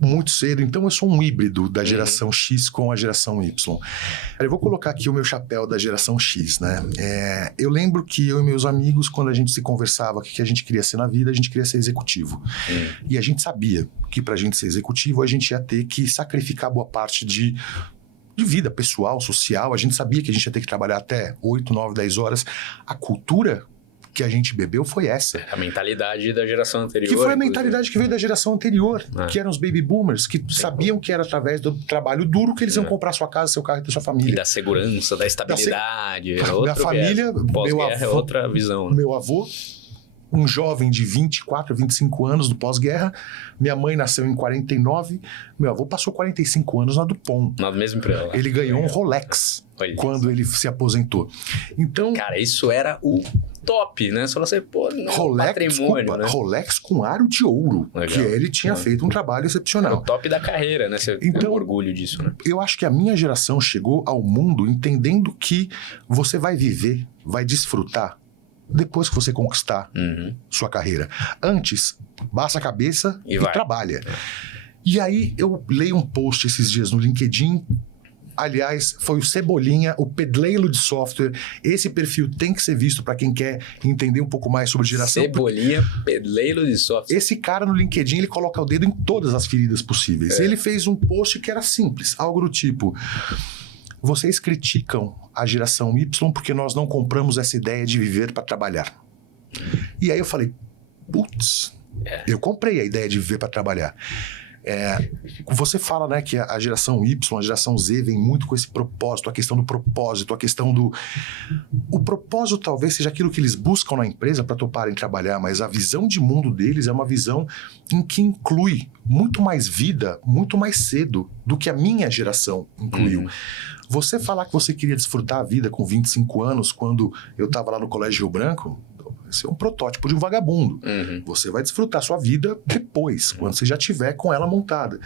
muito cedo. Então eu sou um híbrido da geração X com a geração Y. Eu vou colocar aqui o meu chapéu da geração X, né? Eu lembro que eu e meus amigos, quando a gente se conversava o que a gente queria ser na vida, a gente queria ser executivo. E a gente sabia que pra gente ser executivo, a gente ia ter que sacrificar boa parte de vida pessoal, social. A gente sabia que a gente ia ter que trabalhar até 8, 9, 10 horas. A cultura que a gente bebeu foi essa. A mentalidade da geração anterior. Que foi a mentalidade que veio da geração anterior, que eram os baby boomers, que sabiam que era através do trabalho duro que eles iam comprar sua casa, seu carro e ter sua família. E da segurança, da estabilidade. Da família, meu avô, é outra visão. Né? Meu avô, um jovem de 24, 25 anos do pós-guerra. Minha mãe nasceu em 49. Meu avô passou 45 anos na Dupont. Na mesma empresa. Ele ganhou um Rolex quando ele se aposentou. Então, cara, isso era o top, né? Só você, pô, não, Rolex, patrimônio, né? Rolex com aro de ouro. Legal. Que ele tinha feito um trabalho excepcional. É o top da carreira, né? Você tem orgulho disso, né? Eu acho que a minha geração chegou ao mundo entendendo que você vai viver, vai desfrutar depois que você conquistar sua carreira. Antes, baixa a cabeça e trabalha. E aí eu leio um post esses dias no LinkedIn. Aliás, foi o Cebolinha, o pedleiro de software. Esse perfil tem que ser visto para quem quer entender um pouco mais sobre geração. Cebolinha, pedleiro de software. Esse cara no LinkedIn, ele coloca o dedo em todas as feridas possíveis. Ele fez um post que era simples, algo do tipo: vocês criticam a geração Y porque nós não compramos essa ideia de viver para trabalhar. E aí eu falei, putz, eu comprei a ideia de viver para trabalhar. Você fala, né, que a geração Y, a geração Z vem muito com esse propósito, a questão do propósito, a questão do... O propósito talvez seja aquilo que eles buscam na empresa para toparem trabalhar, mas a visão de mundo deles é uma visão em que inclui muito mais vida, muito mais cedo do que a minha geração incluiu. Você falar que você queria desfrutar a vida com 25 anos, quando eu estava lá no Colégio Rio Branco, você é um protótipo de um vagabundo. Você vai desfrutar sua vida depois, quando você já tiver com ela montada.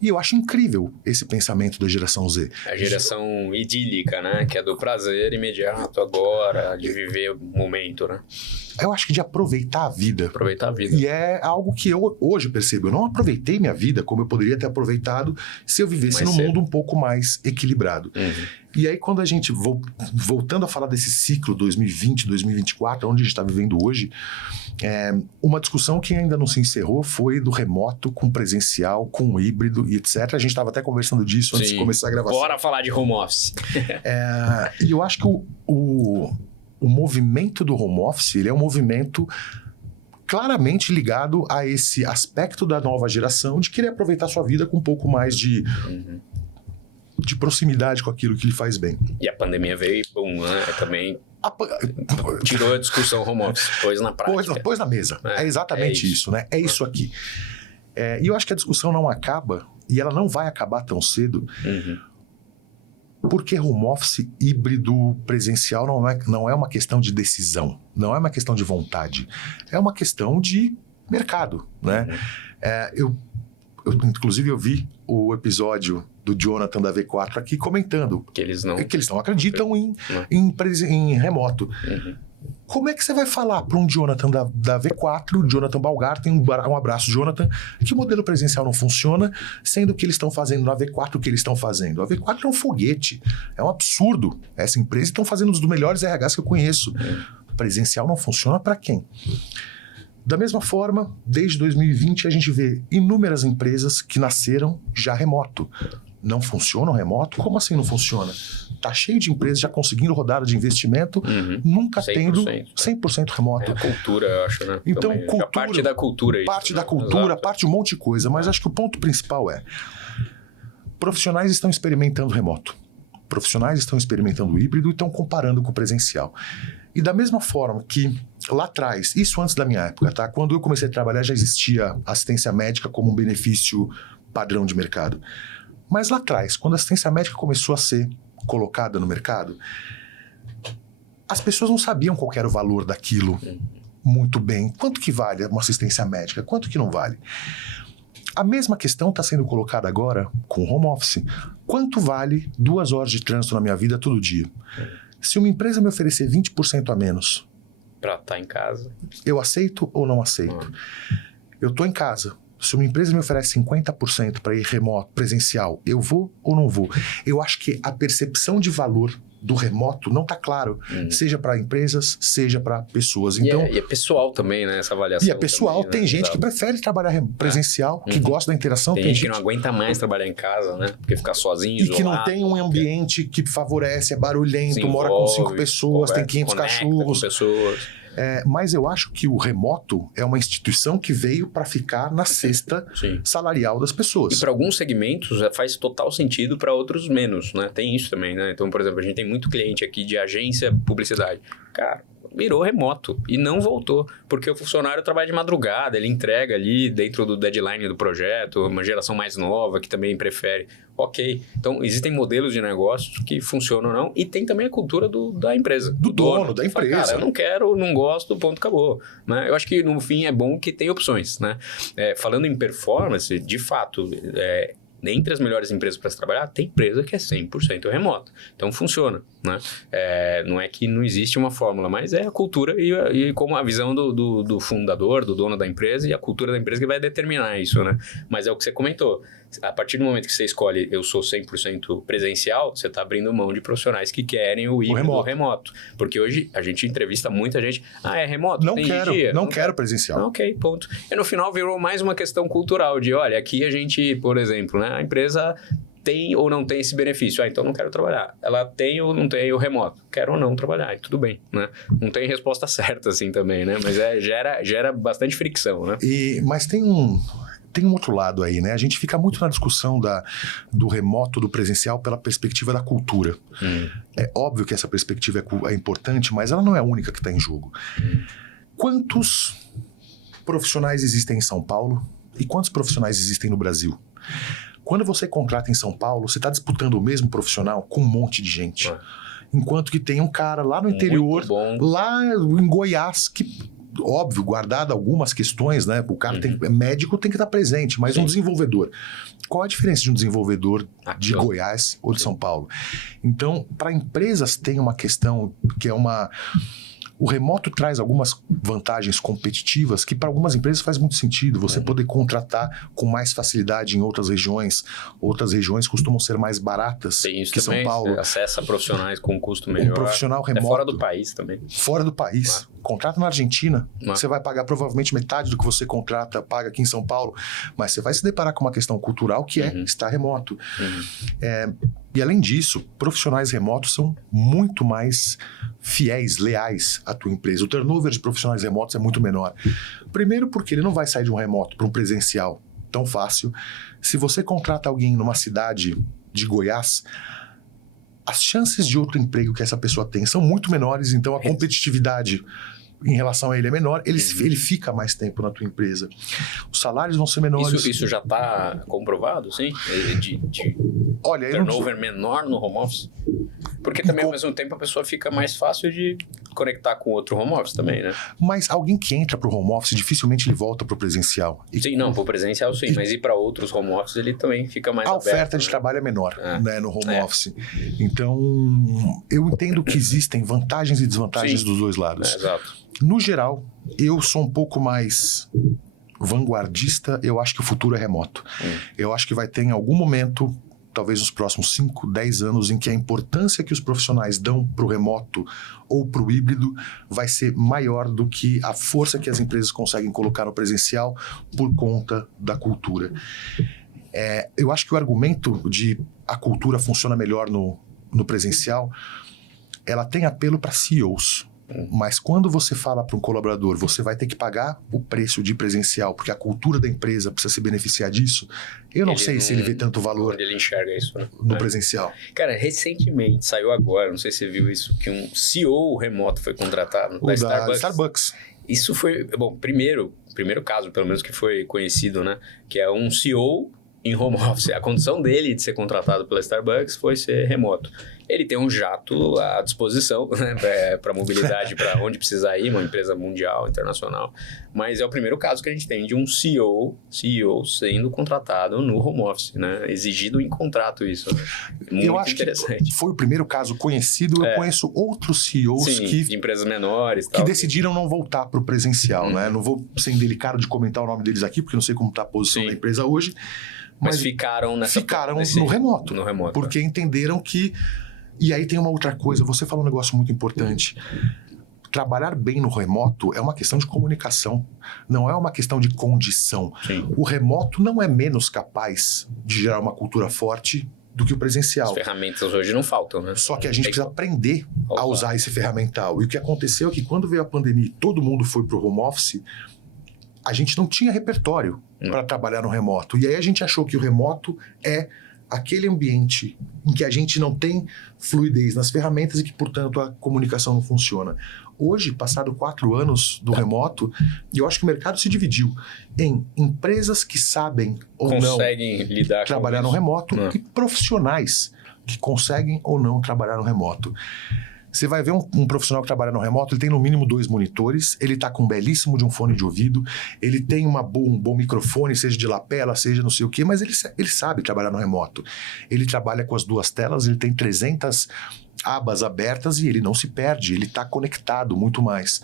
E eu acho incrível esse pensamento da geração Z. A geração idílica, né? Que é do prazer imediato agora, de viver o momento, né? Eu acho que de aproveitar a vida. Aproveitar a vida. E é algo que eu hoje percebo. Eu não aproveitei minha vida como eu poderia ter aproveitado se eu vivesse num mundo um pouco mais equilibrado. E aí, quando a gente, voltando a falar desse ciclo 2020, 2024, onde a gente está vivendo hoje, uma discussão que ainda não se encerrou foi do remoto com presencial, com híbrido e etc. A gente estava até conversando disso antes de começar a gravação. Bora falar de home office. E eu acho que o movimento do home office, ele é um movimento claramente ligado a esse aspecto da nova geração de querer aproveitar sua vida com um pouco mais de proximidade com aquilo que lhe faz bem. E a pandemia veio e, né, também tirou a discussão home office, pôs na prática. Pôs na mesa. É exatamente isso, né? É isso aqui. E eu acho que a discussão não acaba, e ela não vai acabar tão cedo, porque home office híbrido presencial não é uma questão de decisão, não é uma questão de vontade, é uma questão de mercado, né? Inclusive eu vi o episódio do Jonathan da V4 aqui comentando que eles não acreditam em remoto. Como é que você vai falar para um Jonathan da V4, Jonathan Balgarten, um abraço, Jonathan, que o modelo presencial não funciona, sendo que eles estão fazendo na V4 o que eles estão fazendo? A V4 é um foguete, é um absurdo. Essa empresa estão fazendo um dos melhores RHs que eu conheço. Presencial não funciona para quem? Da mesma forma, desde 2020 a gente vê inúmeras empresas que nasceram já remoto. Não funciona o remoto? Como assim não funciona? Tá cheio de empresas já conseguindo rodada de investimento, nunca 100%, tendo 100% remoto. É a cultura, eu acho, né? Então, cultura, parte da cultura. Parte da cultura, parte de um monte de coisa. Mas acho que o ponto principal profissionais estão experimentando remoto. Profissionais estão experimentando híbrido e estão comparando com o presencial. E da mesma forma que lá atrás, isso antes da minha época, tá? Quando eu comecei a trabalhar já existia assistência médica como um benefício padrão de mercado. Mas lá atrás, quando a assistência médica começou a ser colocada no mercado, as pessoas não sabiam qual era o valor daquilo muito bem. Quanto que vale uma assistência médica? Quanto que não vale? A mesma questão está sendo colocada agora com o home office. Quanto vale 2 horas de trânsito na minha vida todo dia? Se uma empresa me oferecer 20% a menos... Para estar em casa. Eu aceito ou não aceito? Eu estou em casa. Se uma empresa me oferece 50% para ir remoto, presencial, eu vou ou não vou? Eu acho que a percepção de valor do remoto não está claro, seja para empresas, seja para pessoas. Então, e é pessoal também, né? Essa avaliação. E é pessoal, também, tem né? gente Exato. que prefere trabalhar presencial, que gosta da interação. Tem gente que não aguenta mais trabalhar em casa, né? Porque ficar sozinho, e que não tem um ambiente que favorece, é barulhento, mora com 5 pessoas, tem 500 cachorros. Com pessoas. Mas eu acho que o remoto é uma instituição que veio para ficar na cesta salarial das pessoas. E para alguns segmentos faz total sentido, para outros menos, né? Tem isso também, né? Então, por exemplo, a gente tem muito cliente aqui de agência publicidade. Cara, virou remoto e não voltou, porque o funcionário trabalha de madrugada, ele entrega ali dentro do deadline do projeto, uma geração mais nova que também prefere. Ok, então existem modelos de negócios que funcionam ou não, e tem também a cultura da empresa. Do dono da empresa. Fala, cara, eu não quero, não gosto, ponto, acabou. Né? Eu acho que no fim é bom que tem opções, né? Falando em performance, de fato, entre as melhores empresas para se trabalhar, tem empresa que é 100% remota. Então funciona, né? Não é que não existe uma fórmula, mas é a cultura e como a visão do fundador, do dono da empresa, e a cultura da empresa que vai determinar isso, né? Mas é o que você comentou. A partir do momento que você escolhe eu sou 100% presencial, você está abrindo mão de profissionais que querem o híbrido remoto. Porque hoje a gente entrevista muita gente, é remoto? Não quero presencial. Ok, ponto. E no final virou mais uma questão cultural de, olha, aqui a gente, por exemplo, né, a empresa tem ou não tem esse benefício. Então não quero trabalhar. Ela tem ou não tem o remoto. Quero ou não trabalhar. E tudo bem, né? Não tem resposta certa assim também, né? Mas gera bastante fricção, né? Mas tem um outro lado aí, né? A gente fica muito na discussão do remoto, do presencial, pela perspectiva da cultura. É óbvio que essa perspectiva é importante, mas ela não é a única que está em jogo. Quantos profissionais existem em São Paulo e quantos profissionais existem no Brasil? Quando você contrata em São Paulo, você está disputando o mesmo profissional com um monte de gente. Enquanto que tem um cara lá no interior, lá em Goiás, que... Óbvio, guardado algumas questões, né? O cara médico tem que estar presente, mas um desenvolvedor. Qual a diferença de um desenvolvedor de Goiás ou de São Paulo? Então, para empresas tem uma questão que é o remoto traz algumas vantagens competitivas que para algumas empresas faz muito sentido. Você poder contratar com mais facilidade em outras regiões. Outras regiões costumam ser mais baratas que São Paulo. Você acessa profissionais com um custo melhor. Um profissional remoto. Fora do país também. Fora do país. Contrata na Argentina, você vai pagar provavelmente metade do que você paga aqui em São Paulo, mas você vai se deparar com uma questão cultural que é estar remoto. E além disso, profissionais remotos são muito mais fiéis, leais à tua empresa. O turnover de profissionais remotos é muito menor. Primeiro porque ele não vai sair de um remoto para um presencial tão fácil. Se você contrata alguém numa cidade de Goiás, as chances de outro emprego que essa pessoa tem são muito menores, então a competitividade em relação a ele é menor, ele fica mais tempo na tua empresa. Os salários vão ser menores. Isso já está comprovado, sim? De Olha, turnover menor no home office? Porque também, ao mesmo tempo, a pessoa fica mais fácil de conectar com outro home office também, né? Mas alguém que entra pro home office, dificilmente ele volta pro presencial. Sim, não, pro presencial sim, mas ir para outros home office, ele também fica mais aberto. A oferta de trabalho é menor, né, no home office. Então, eu entendo que existem vantagens e desvantagens dos dois lados. Exato. No geral, eu sou um pouco mais vanguardista, eu acho que o futuro é remoto. Eu acho que vai ter em algum momento, talvez nos próximos 5, 10 anos, em que a importância que os profissionais dão para o remoto ou para o híbrido vai ser maior do que a força que as empresas conseguem colocar no presencial por conta da cultura. Eu acho que o argumento de a cultura funciona melhor no presencial, ela tem apelo para CEOs. Mas quando você fala para um colaborador, você vai ter que pagar o preço de presencial, porque a cultura da empresa precisa se beneficiar disso, eu não sei se ele vê tanto valor onde ele enxerga isso, né? No presencial. Cara, recentemente saiu agora, não sei se você viu isso, que um CEO remoto foi contratado da Starbucks. Isso foi, bom, primeiro caso, pelo menos que foi conhecido, né? Que é um CEO em home office. A condição dele de ser contratado pela Starbucks foi ser remoto. Ele tem um jato à disposição, né, para mobilidade, para onde precisar ir, uma empresa mundial, internacional. Mas é o primeiro caso que a gente tem de um CEO sendo contratado no home office, né? Exigido em contrato isso. Né? Muito eu acho interessante. Que foi o primeiro caso conhecido. Eu conheço outros CEOs de empresas menores. Que decidiram não voltar para o presencial. Né? Não vou ser indelicado de comentar o nome deles aqui, porque não sei como está a posição da empresa hoje. Mas ficaram no remoto. Porque entenderam que... E aí tem uma outra coisa, você falou um negócio muito importante. Trabalhar bem no remoto é uma questão de comunicação, não é uma questão de condição. Sim. O remoto não é menos capaz de gerar uma cultura forte do que o presencial. As ferramentas hoje não faltam, né? Só que a gente precisa aprender a usar esse ferramental. E o que aconteceu é que quando veio a pandemia e todo mundo foi para o home office, a gente não tinha repertório para trabalhar no remoto. E aí a gente achou que o remoto é aquele ambiente em que a gente não tem fluidez nas ferramentas e que, portanto, a comunicação não funciona. Hoje, passado 4 anos do remoto, eu acho que o mercado se dividiu em empresas que sabem ou conseguem não lidar trabalhar no remoto e profissionais que conseguem ou não trabalhar no remoto. Você vai ver um profissional que trabalha no remoto, ele tem no mínimo 2 monitores, ele está com um belíssimo de um fone de ouvido, ele tem um bom microfone, seja de lapela, seja não sei o quê, mas ele sabe trabalhar no remoto. Ele trabalha com as 2 telas, ele tem 300 abas abertas e ele não se perde, ele está conectado muito mais.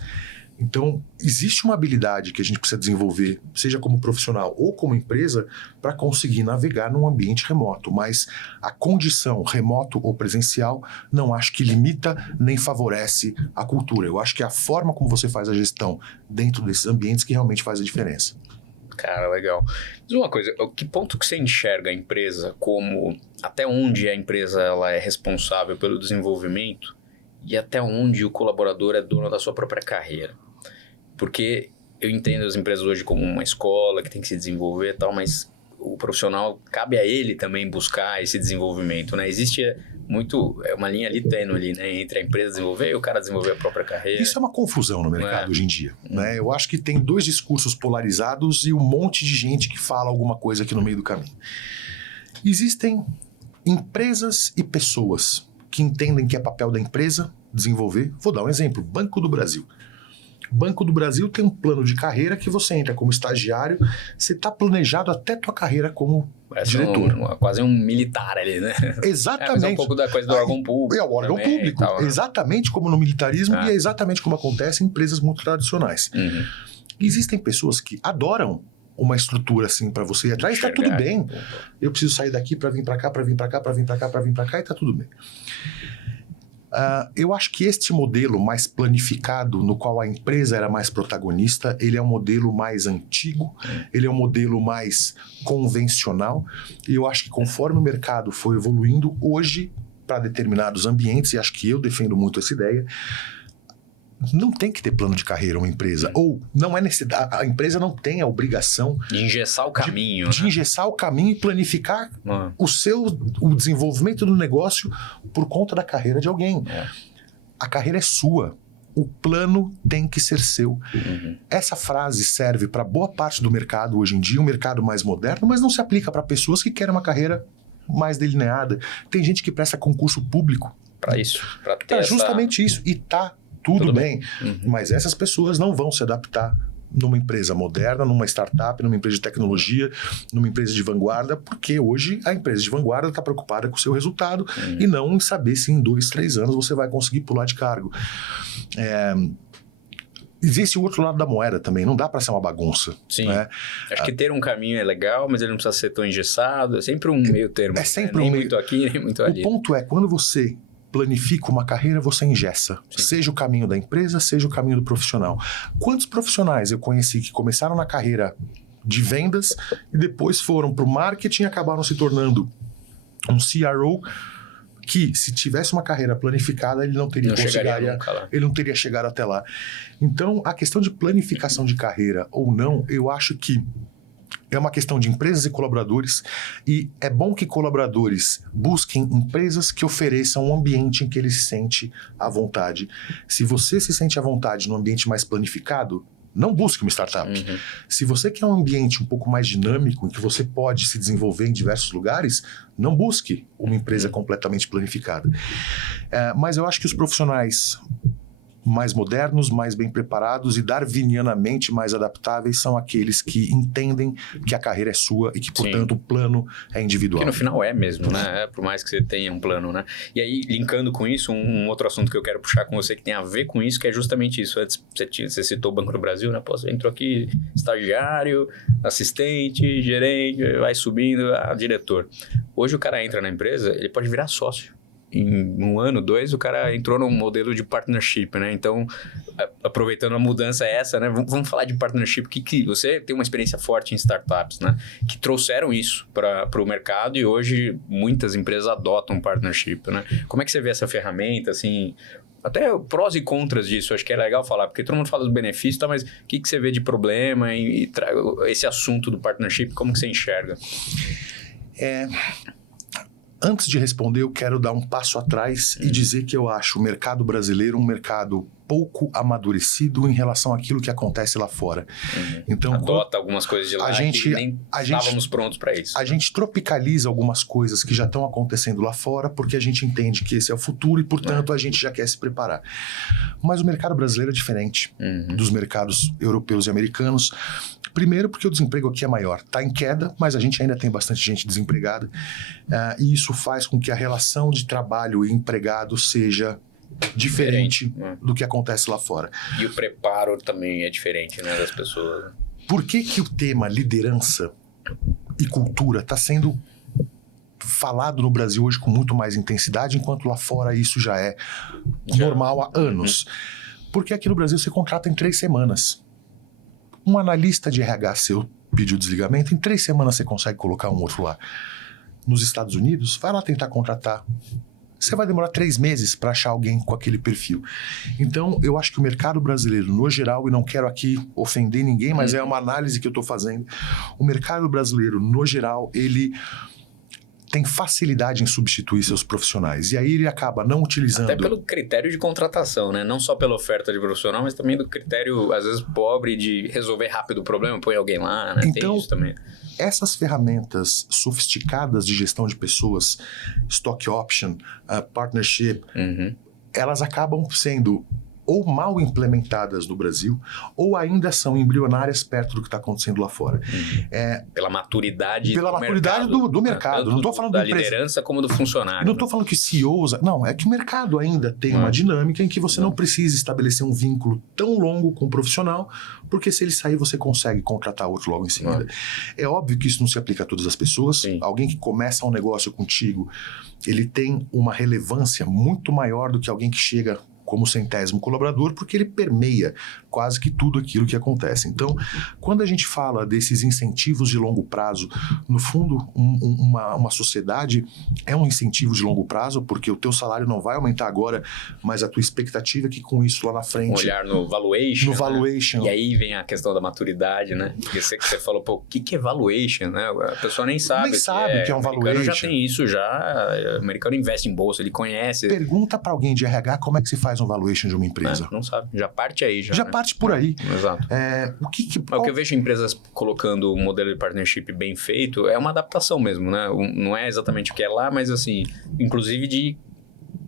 Então, existe uma habilidade que a gente precisa desenvolver, seja como profissional ou como empresa, para conseguir navegar num ambiente remoto. Mas a condição remoto ou presencial não acho que limita nem favorece a cultura. Eu acho que é a forma como você faz a gestão dentro desses ambientes que realmente faz a diferença. Cara, legal. Diz uma coisa, que ponto que você enxerga a empresa como... Até onde a empresa ela é responsável pelo desenvolvimento e até onde o colaborador é dono da sua própria carreira? Porque eu entendo as empresas hoje como uma escola que tem que se desenvolver e tal, mas o profissional, cabe a ele também buscar esse desenvolvimento, né? Existe uma linha ali tênue ali, né? Entre a empresa desenvolver e o cara desenvolver a própria carreira. Isso é uma confusão no mercado hoje em dia, né? Eu acho que tem 2 discursos polarizados e um monte de gente que fala alguma coisa aqui no meio do caminho. Existem empresas e pessoas que entendem que é papel da empresa desenvolver. Vou dar um exemplo, Banco do Brasil. Banco do Brasil tem um plano de carreira que você entra como estagiário, você está planejado até tua carreira como diretor. Quase um militar ali, né? Exatamente. É um pouco da coisa do órgão público. É o órgão público, tal, né? Exatamente como no militarismo e é exatamente como acontece em empresas muito tradicionais. Existem pessoas que adoram uma estrutura assim para você ir atrás, está tudo bem. Eu preciso sair daqui para vir para cá, para vir para cá, para vir para cá, para vir para cá e está tudo bem. Eu acho que este modelo mais planificado, no qual a empresa era mais protagonista, ele é um modelo mais antigo, ele é um modelo mais convencional, e eu acho que conforme o mercado foi evoluindo, hoje, para determinados ambientes, e acho que eu defendo muito essa ideia, não tem que ter plano de carreira uma empresa, ou não é necessidade, a empresa não tem a obrigação de engessar o caminho, de engessar o caminho e planificar o desenvolvimento do negócio por conta da carreira de alguém. A carreira é sua, o plano tem que ser seu. Essa frase serve para boa parte do mercado hoje em dia, um mercado mais moderno, mas não se aplica para pessoas que querem uma carreira mais delineada. Tem gente que presta concurso público para isso, para ter justamente isso, e tudo bem. Mas essas pessoas não vão se adaptar numa empresa moderna, numa startup, numa empresa de tecnologia, numa empresa de vanguarda, porque hoje a empresa de vanguarda está preocupada com o seu resultado e não em saber se em 2, 3 anos você vai conseguir pular de cargo. Existe o outro lado da moeda também, não dá para ser uma bagunça. Sim, né? Acho que ter um caminho é legal, mas ele não precisa ser tão engessado, é sempre um meio termo. É sempre nem muito aqui, nem muito ali. O ponto é, quando você planifica uma carreira, você engessa. Seja o caminho da empresa, seja o caminho do profissional. Quantos profissionais eu conheci que começaram na carreira de vendas e depois foram para o marketing e acabaram se tornando um CRO que, se tivesse uma carreira planificada, ele não teria ele não teria chegado até lá. Então, a questão de planificação de carreira ou não, eu acho que é uma questão de empresas e colaboradores, e é bom que colaboradores busquem empresas que ofereçam um ambiente em que ele se sente à vontade. Se você se sente à vontade num ambiente mais planificado, Não busque uma startup. Se você quer um ambiente um pouco mais dinâmico, em que você pode se desenvolver em diversos lugares, não busque uma empresa completamente planificada. Mas eu acho que os profissionais mais modernos, mais bem preparados e darwinianamente mais adaptáveis são aqueles que entendem que a carreira é sua e que, portanto, o plano é individual. Que no final é mesmo, né? Por mais que você tenha um plano, né? E aí, linkando com isso, um outro assunto que eu quero puxar com você que tem a ver com isso, que é justamente isso. Antes, você citou o Banco do Brasil, né? Pô, você entrou aqui estagiário, assistente, gerente, vai subindo a diretor. Hoje o cara entra na empresa, ele pode virar sócio. Em 1 ano, 2, o cara entrou num modelo de partnership, né? Então, aproveitando a mudança essa, né? Vamos falar de partnership, que você tem uma experiência forte em startups, né? Que trouxeram isso para o mercado e hoje muitas empresas adotam partnership, né? Como é que você vê essa ferramenta, assim... Até prós e contras disso, acho que é legal falar, porque todo mundo fala dos benefícios, tá? Mas o que você vê de problema e esse assunto do partnership, como que você enxerga? Antes de responder, eu quero dar um passo atrás e dizer que eu acho o mercado brasileiro um mercado pouco amadurecido em relação àquilo que acontece lá fora. Então, adota algumas coisas de lá que nem estávamos prontos para isso. A gente tropicaliza algumas coisas que já estão acontecendo lá fora porque a gente entende que esse é o futuro e, portanto, a gente já quer se preparar. Mas o mercado brasileiro é diferente dos mercados europeus e americanos. Primeiro porque o desemprego aqui é maior. Está em queda, mas a gente ainda tem bastante gente desempregada. E isso faz com que a relação de trabalho e empregado seja diferente do que acontece lá fora. E o preparo também é diferente, né, das pessoas. Por que o tema liderança e cultura está sendo falado no Brasil hoje com muito mais intensidade, enquanto lá fora isso já é normal há anos? Porque aqui no Brasil você contrata em 3 semanas. Um analista de RH seu pediu desligamento, em 3 semanas você consegue colocar um outro lá. Nos Estados Unidos, vai lá tentar contratar. Você vai demorar 3 meses para achar alguém com aquele perfil. Então, eu acho que o mercado brasileiro, no geral, e não quero aqui ofender ninguém, mas é uma análise que eu estou fazendo, o mercado brasileiro, no geral, ele tem facilidade em substituir seus profissionais. E aí ele acaba não utilizando... Até pelo critério de contratação, né? Não só pela oferta de profissional, mas também do critério, às vezes, pobre de resolver rápido o problema, põe alguém lá, né? Então, tem isso também. Essas ferramentas sofisticadas de gestão de pessoas, stock option, partnership, elas acabam sendo ou mal implementadas no Brasil, ou ainda são embrionárias perto do que está acontecendo lá fora. Pela maturidade do mercado. Não estou falando da liderança como do funcionário. Não estou falando que CEOs... Não, é que o mercado ainda tem uma dinâmica em que você não precisa estabelecer um vínculo tão longo com o profissional, porque se ele sair, você consegue contratar outro logo em seguida. É óbvio que isso não se aplica a todas as pessoas. Sim. Alguém que começa um negócio contigo, ele tem uma relevância muito maior do que alguém que chega como 100º colaborador, porque ele permeia quase que tudo aquilo que acontece. Então, quando a gente fala desses incentivos de longo prazo, no fundo, uma sociedade é um incentivo de longo prazo, porque o teu salário não vai aumentar agora, mas a tua expectativa é que com isso lá na frente... Olhar no valuation. No valuation. Né? E aí vem a questão da maturidade, né? Porque você falou, pô, o que é valuation, né? A pessoa nem sabe. Nem sabe que é um valuation. O americano já tem isso, o americano investe em bolsa, ele conhece. Pergunta para alguém de RH como é que se faz um valuation de uma empresa. Não sabe, já parte aí. Já parte por aí. Exato. O que eu vejo empresas colocando um modelo de partnership bem feito é uma adaptação mesmo, né? Não é exatamente o que é lá, mas assim, inclusive de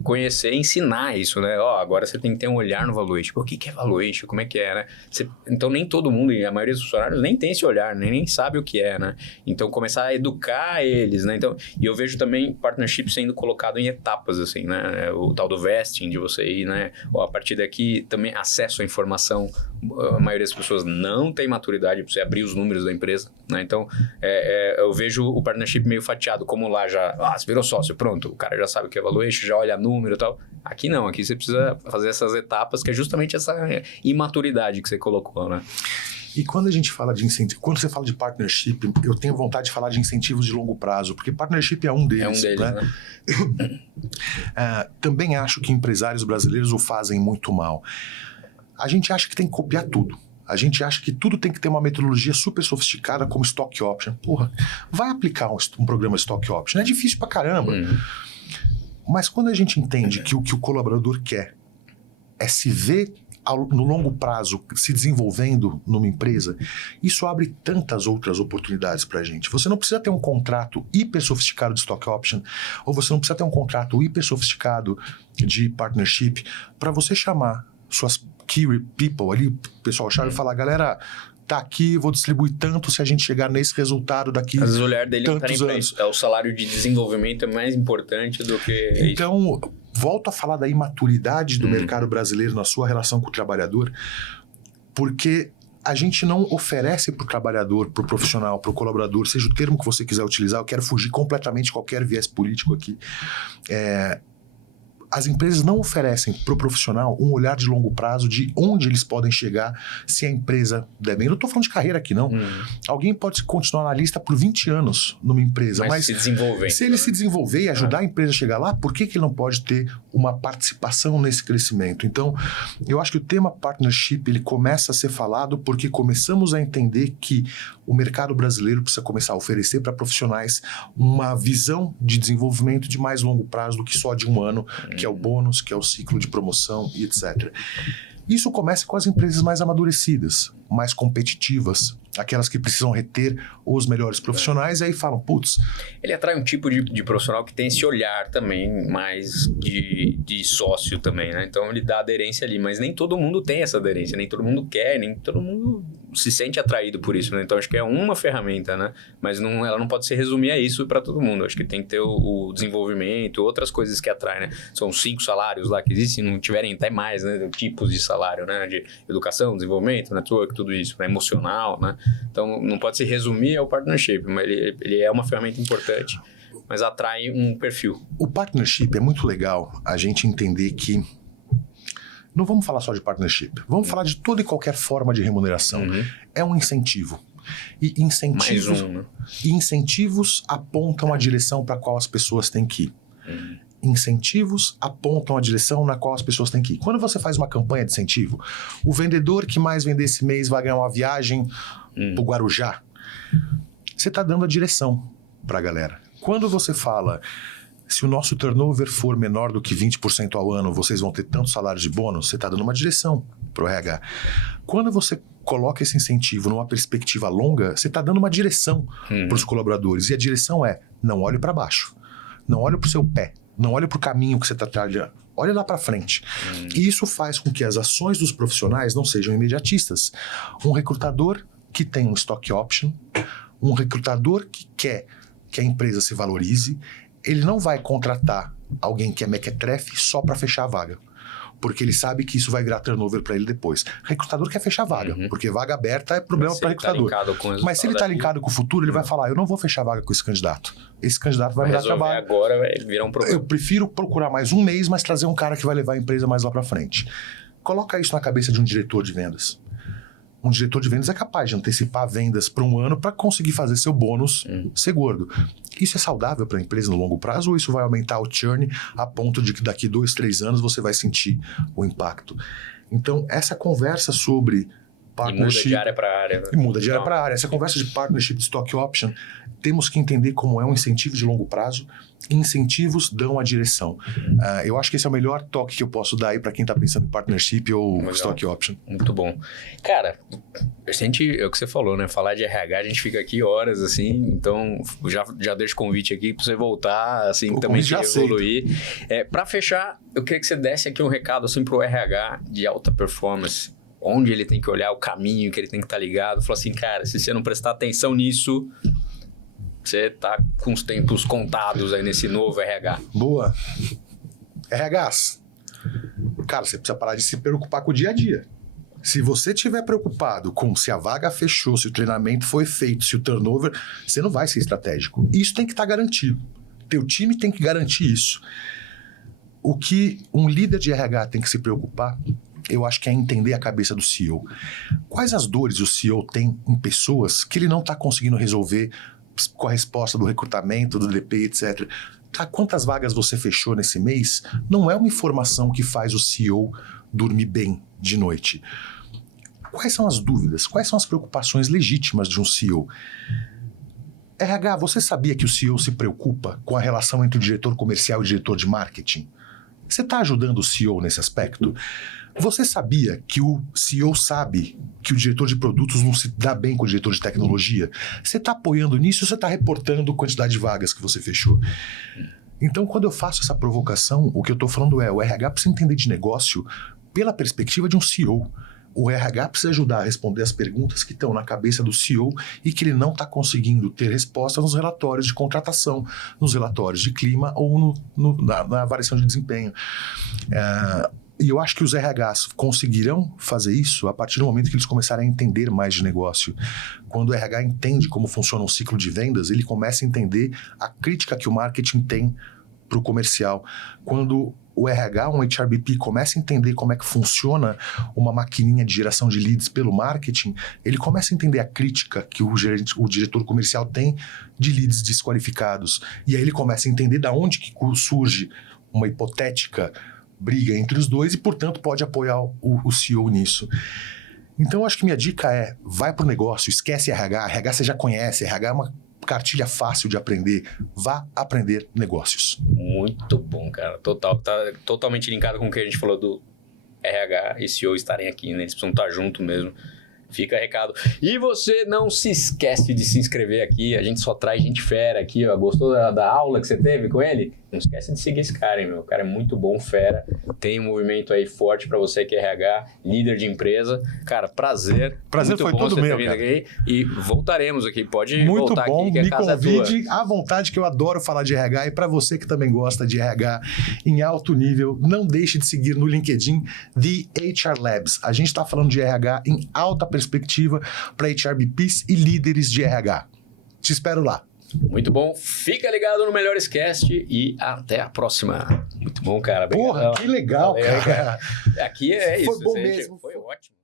conhecer e ensinar isso, né? Agora você tem que ter um olhar no valuation. O que é valuation? Como é que é, né? Então, nem todo mundo, e a maioria dos funcionários, nem tem esse olhar, nem sabe o que é, né? Então, começar a educar eles, né? Então, e eu vejo também partnership sendo colocado em etapas, assim, né? O tal do vesting, de você ir, né? A partir daqui, também acesso à informação. A maioria das pessoas não tem maturidade para você abrir os números da empresa, né? Então, eu vejo o partnership meio fatiado, como lá já, você virou sócio, pronto, o cara já sabe o que é valuation, já olha número e tal. Aqui não, aqui você precisa fazer essas etapas, que é justamente essa imaturidade que você colocou, né? E quando a gente fala de incentivo, quando você fala de partnership, eu tenho vontade de falar de incentivos de longo prazo, porque partnership é um deles. né? Também acho que empresários brasileiros o fazem muito mal. A gente acha que tem que copiar tudo. A gente acha que tudo tem que ter uma metodologia super sofisticada como Stock Option. Porra, vai aplicar um programa Stock Option. É difícil pra caramba. Mas quando a gente entende que o que o colaborador quer é se ver no longo prazo, se desenvolvendo numa empresa, isso abre tantas outras oportunidades para a gente. Você não precisa ter um contrato hiper sofisticado de stock option, ou você não precisa ter um contrato hiper sofisticado de partnership para você chamar suas key people ali, pessoal-chave, e falar, galera, tá aqui, vou distribuir tanto se a gente chegar nesse resultado daqui às vezes o olhar dele não tá nem pra anos. isso. O salário de desenvolvimento é mais importante do que então, volto a falar da imaturidade do mercado brasileiro na sua relação com o trabalhador, porque a gente não oferece para o trabalhador, para o profissional, para o colaborador, seja o termo que você quiser utilizar, eu quero fugir completamente de qualquer viés político aqui. As empresas não oferecem para o profissional um olhar de longo prazo de onde eles podem chegar se a empresa der bem. Eu não estou falando de carreira aqui, não. Alguém pode continuar na lista por 20 anos numa empresa, mas se ele se desenvolver e ajudar a empresa a chegar lá, por que ele não pode ter uma participação nesse crescimento? Então, eu acho que o tema partnership ele começa a ser falado porque começamos a entender que o mercado brasileiro precisa começar a oferecer para profissionais uma visão de desenvolvimento de mais longo prazo do que só de um ano, que é o bônus, que é o ciclo de promoção e etc. Isso começa com as empresas mais amadurecidas, mais competitivas, aquelas que precisam reter os melhores profissionais, e aí falam, putz... Ele atrai um tipo de profissional que tem esse olhar também, mais de sócio também, né? Então ele dá aderência ali, mas nem todo mundo tem essa aderência, nem todo mundo quer, nem todo mundo se sente atraído por isso, né? Então acho que é uma ferramenta, né? Mas ela não pode se resumir a isso para todo mundo. Acho que tem que ter o desenvolvimento, outras coisas que atraem, né? São 5 salários lá que existem, não tiverem até mais, né? Tipos de salário, né? De educação, desenvolvimento, network, tudo isso, né? Emocional, né? Então não pode se resumir ao partnership, mas ele é uma ferramenta importante, mas atrai um perfil. O partnership é muito legal a gente entender que não vamos falar só de partnership, vamos falar de toda e qualquer forma de remuneração. É um incentivo. E incentivos, né? Incentivos apontam a direção para a qual as pessoas têm que ir. Incentivos apontam a direção na qual as pessoas têm que ir. Quando você faz uma campanha de incentivo, o vendedor que mais vender esse mês vai ganhar uma viagem pro Guarujá. Você está dando a direção para a galera. Quando você fala, se o nosso turnover for menor do que 20% ao ano, vocês vão ter tanto salário de bônus, você está dando uma direção para o RH. Quando você coloca esse incentivo numa perspectiva longa, você está dando uma direção para os colaboradores. E a direção é, não olhe para baixo, não olhe para o seu pé, não olhe para o caminho que você está trilhando, olhe lá para frente. E isso faz com que as ações dos profissionais não sejam imediatistas. Um recrutador que tem um stock option, um recrutador que quer que a empresa se valorize, ele não vai contratar alguém que é mequetrefe só para fechar a vaga, porque ele sabe que isso vai virar turnover para ele depois. Recrutador quer fechar a vaga, porque vaga aberta é problema para recrutador. Mas se ele está linkado com o futuro, ele vai falar, eu não vou fechar a vaga com esse candidato. Esse candidato vai me dar trabalho. Agora vai virar um problema. Eu prefiro procurar mais um mês, mas trazer um cara que vai levar a empresa mais lá para frente. Coloca isso na cabeça de um diretor de vendas. Um diretor de vendas é capaz de antecipar vendas para um ano para conseguir fazer seu bônus ser gordo. Isso é saudável para a empresa no longo prazo ou isso vai aumentar o churn a ponto de que daqui 2, 3 anos você vai sentir o impacto? Então, essa conversa sobre partnership... E muda de área para área. Né? E muda de área para área. Essa conversa de partnership, de stock option, temos que entender como é um incentivo de longo prazo. Incentivos dão a direção. Eu acho que esse é o melhor toque que eu posso dar aí para quem está pensando em partnership ou legal. Stock option. Muito bom. Cara, é o que você falou, né? Falar de RH, a gente fica aqui horas, assim, então já deixo o convite aqui para você voltar, assim, o também já evoluir. Para fechar, eu queria que você desse aqui um recado, assim, para o RH de alta performance. Onde ele tem que olhar, o caminho que ele tem que estar ligado. Falou assim, cara, se você não prestar atenção nisso, você tá com os tempos contados aí nesse novo RH. Boa. RHs. Cara, você precisa parar de se preocupar com o dia a dia. Se você estiver preocupado com se a vaga fechou, se o treinamento foi feito, se o turnover, você não vai ser estratégico. Isso tem que estar garantido. Teu time tem que garantir isso. O que um líder de RH tem que se preocupar, eu acho que é entender a cabeça do CEO. Quais as dores o CEO tem em pessoas que ele não está conseguindo resolver com a resposta do recrutamento, do DP, etc. Tá, quantas vagas você fechou nesse mês? Não é uma informação que faz o CEO dormir bem de noite. Quais são as dúvidas? Quais são as preocupações legítimas de um CEO? RH, você sabia que o CEO se preocupa com a relação entre o diretor comercial e o diretor de marketing? Você está ajudando o CEO nesse aspecto? Você sabia que o CEO sabe que o diretor de produtos não se dá bem com o diretor de tecnologia? Você está apoiando nisso ou você está reportando a quantidade de vagas que você fechou? Então, quando eu faço essa provocação, o que eu estou falando é, o RH precisa entender de negócio pela perspectiva de um CEO. O RH precisa ajudar a responder as perguntas que estão na cabeça do CEO e que ele não está conseguindo ter resposta nos relatórios de contratação, nos relatórios de clima ou na avaliação de desempenho. E eu acho que os RHs conseguirão fazer isso a partir do momento que eles começarem a entender mais de negócio. Quando o RH entende como funciona um ciclo de vendas, ele começa a entender a crítica que o marketing tem para o comercial. Quando o RH, um HRBP, começa a entender como é que funciona uma maquininha de geração de leads pelo marketing, ele começa a entender a crítica que o diretor comercial tem de leads desqualificados. E aí ele começa a entender de onde que surge uma hipotética briga entre os dois e, portanto, pode apoiar o CEO nisso. Então, eu acho que minha dica é, vai pro negócio, esquece RH você já conhece, RH é uma cartilha fácil de aprender, vá aprender negócios. Muito bom, cara, total, tá totalmente linkado com o que a gente falou do RH e CEO estarem aqui, né, eles precisam estar junto mesmo. Fica recado. E você não se esquece de se inscrever aqui. A gente só traz gente fera aqui, ó. Gostou da aula que você teve com ele? Não esquece de seguir esse cara, hein, meu. O cara é muito bom, fera. Tem um movimento aí forte pra você que é RH, líder de empresa. Cara, prazer. Prazer foi todo meu, cara. Aqui. E voltaremos aqui. Pode muito voltar bom, aqui, que a casa é tua. Me convide à vontade, que eu adoro falar de RH. E pra você que também gosta de RH em alto nível, não deixe de seguir no LinkedIn The HR Labs. A gente tá falando de RH em alta perspectiva para HRBPs e líderes de RH. Te espero lá. Muito bom. Fica ligado no Melhores Cast e até a próxima. Muito bom, cara. Obrigado. Porra, que legal, valeu, cara. Aqui é isso. Foi bom mesmo. Foi ótimo.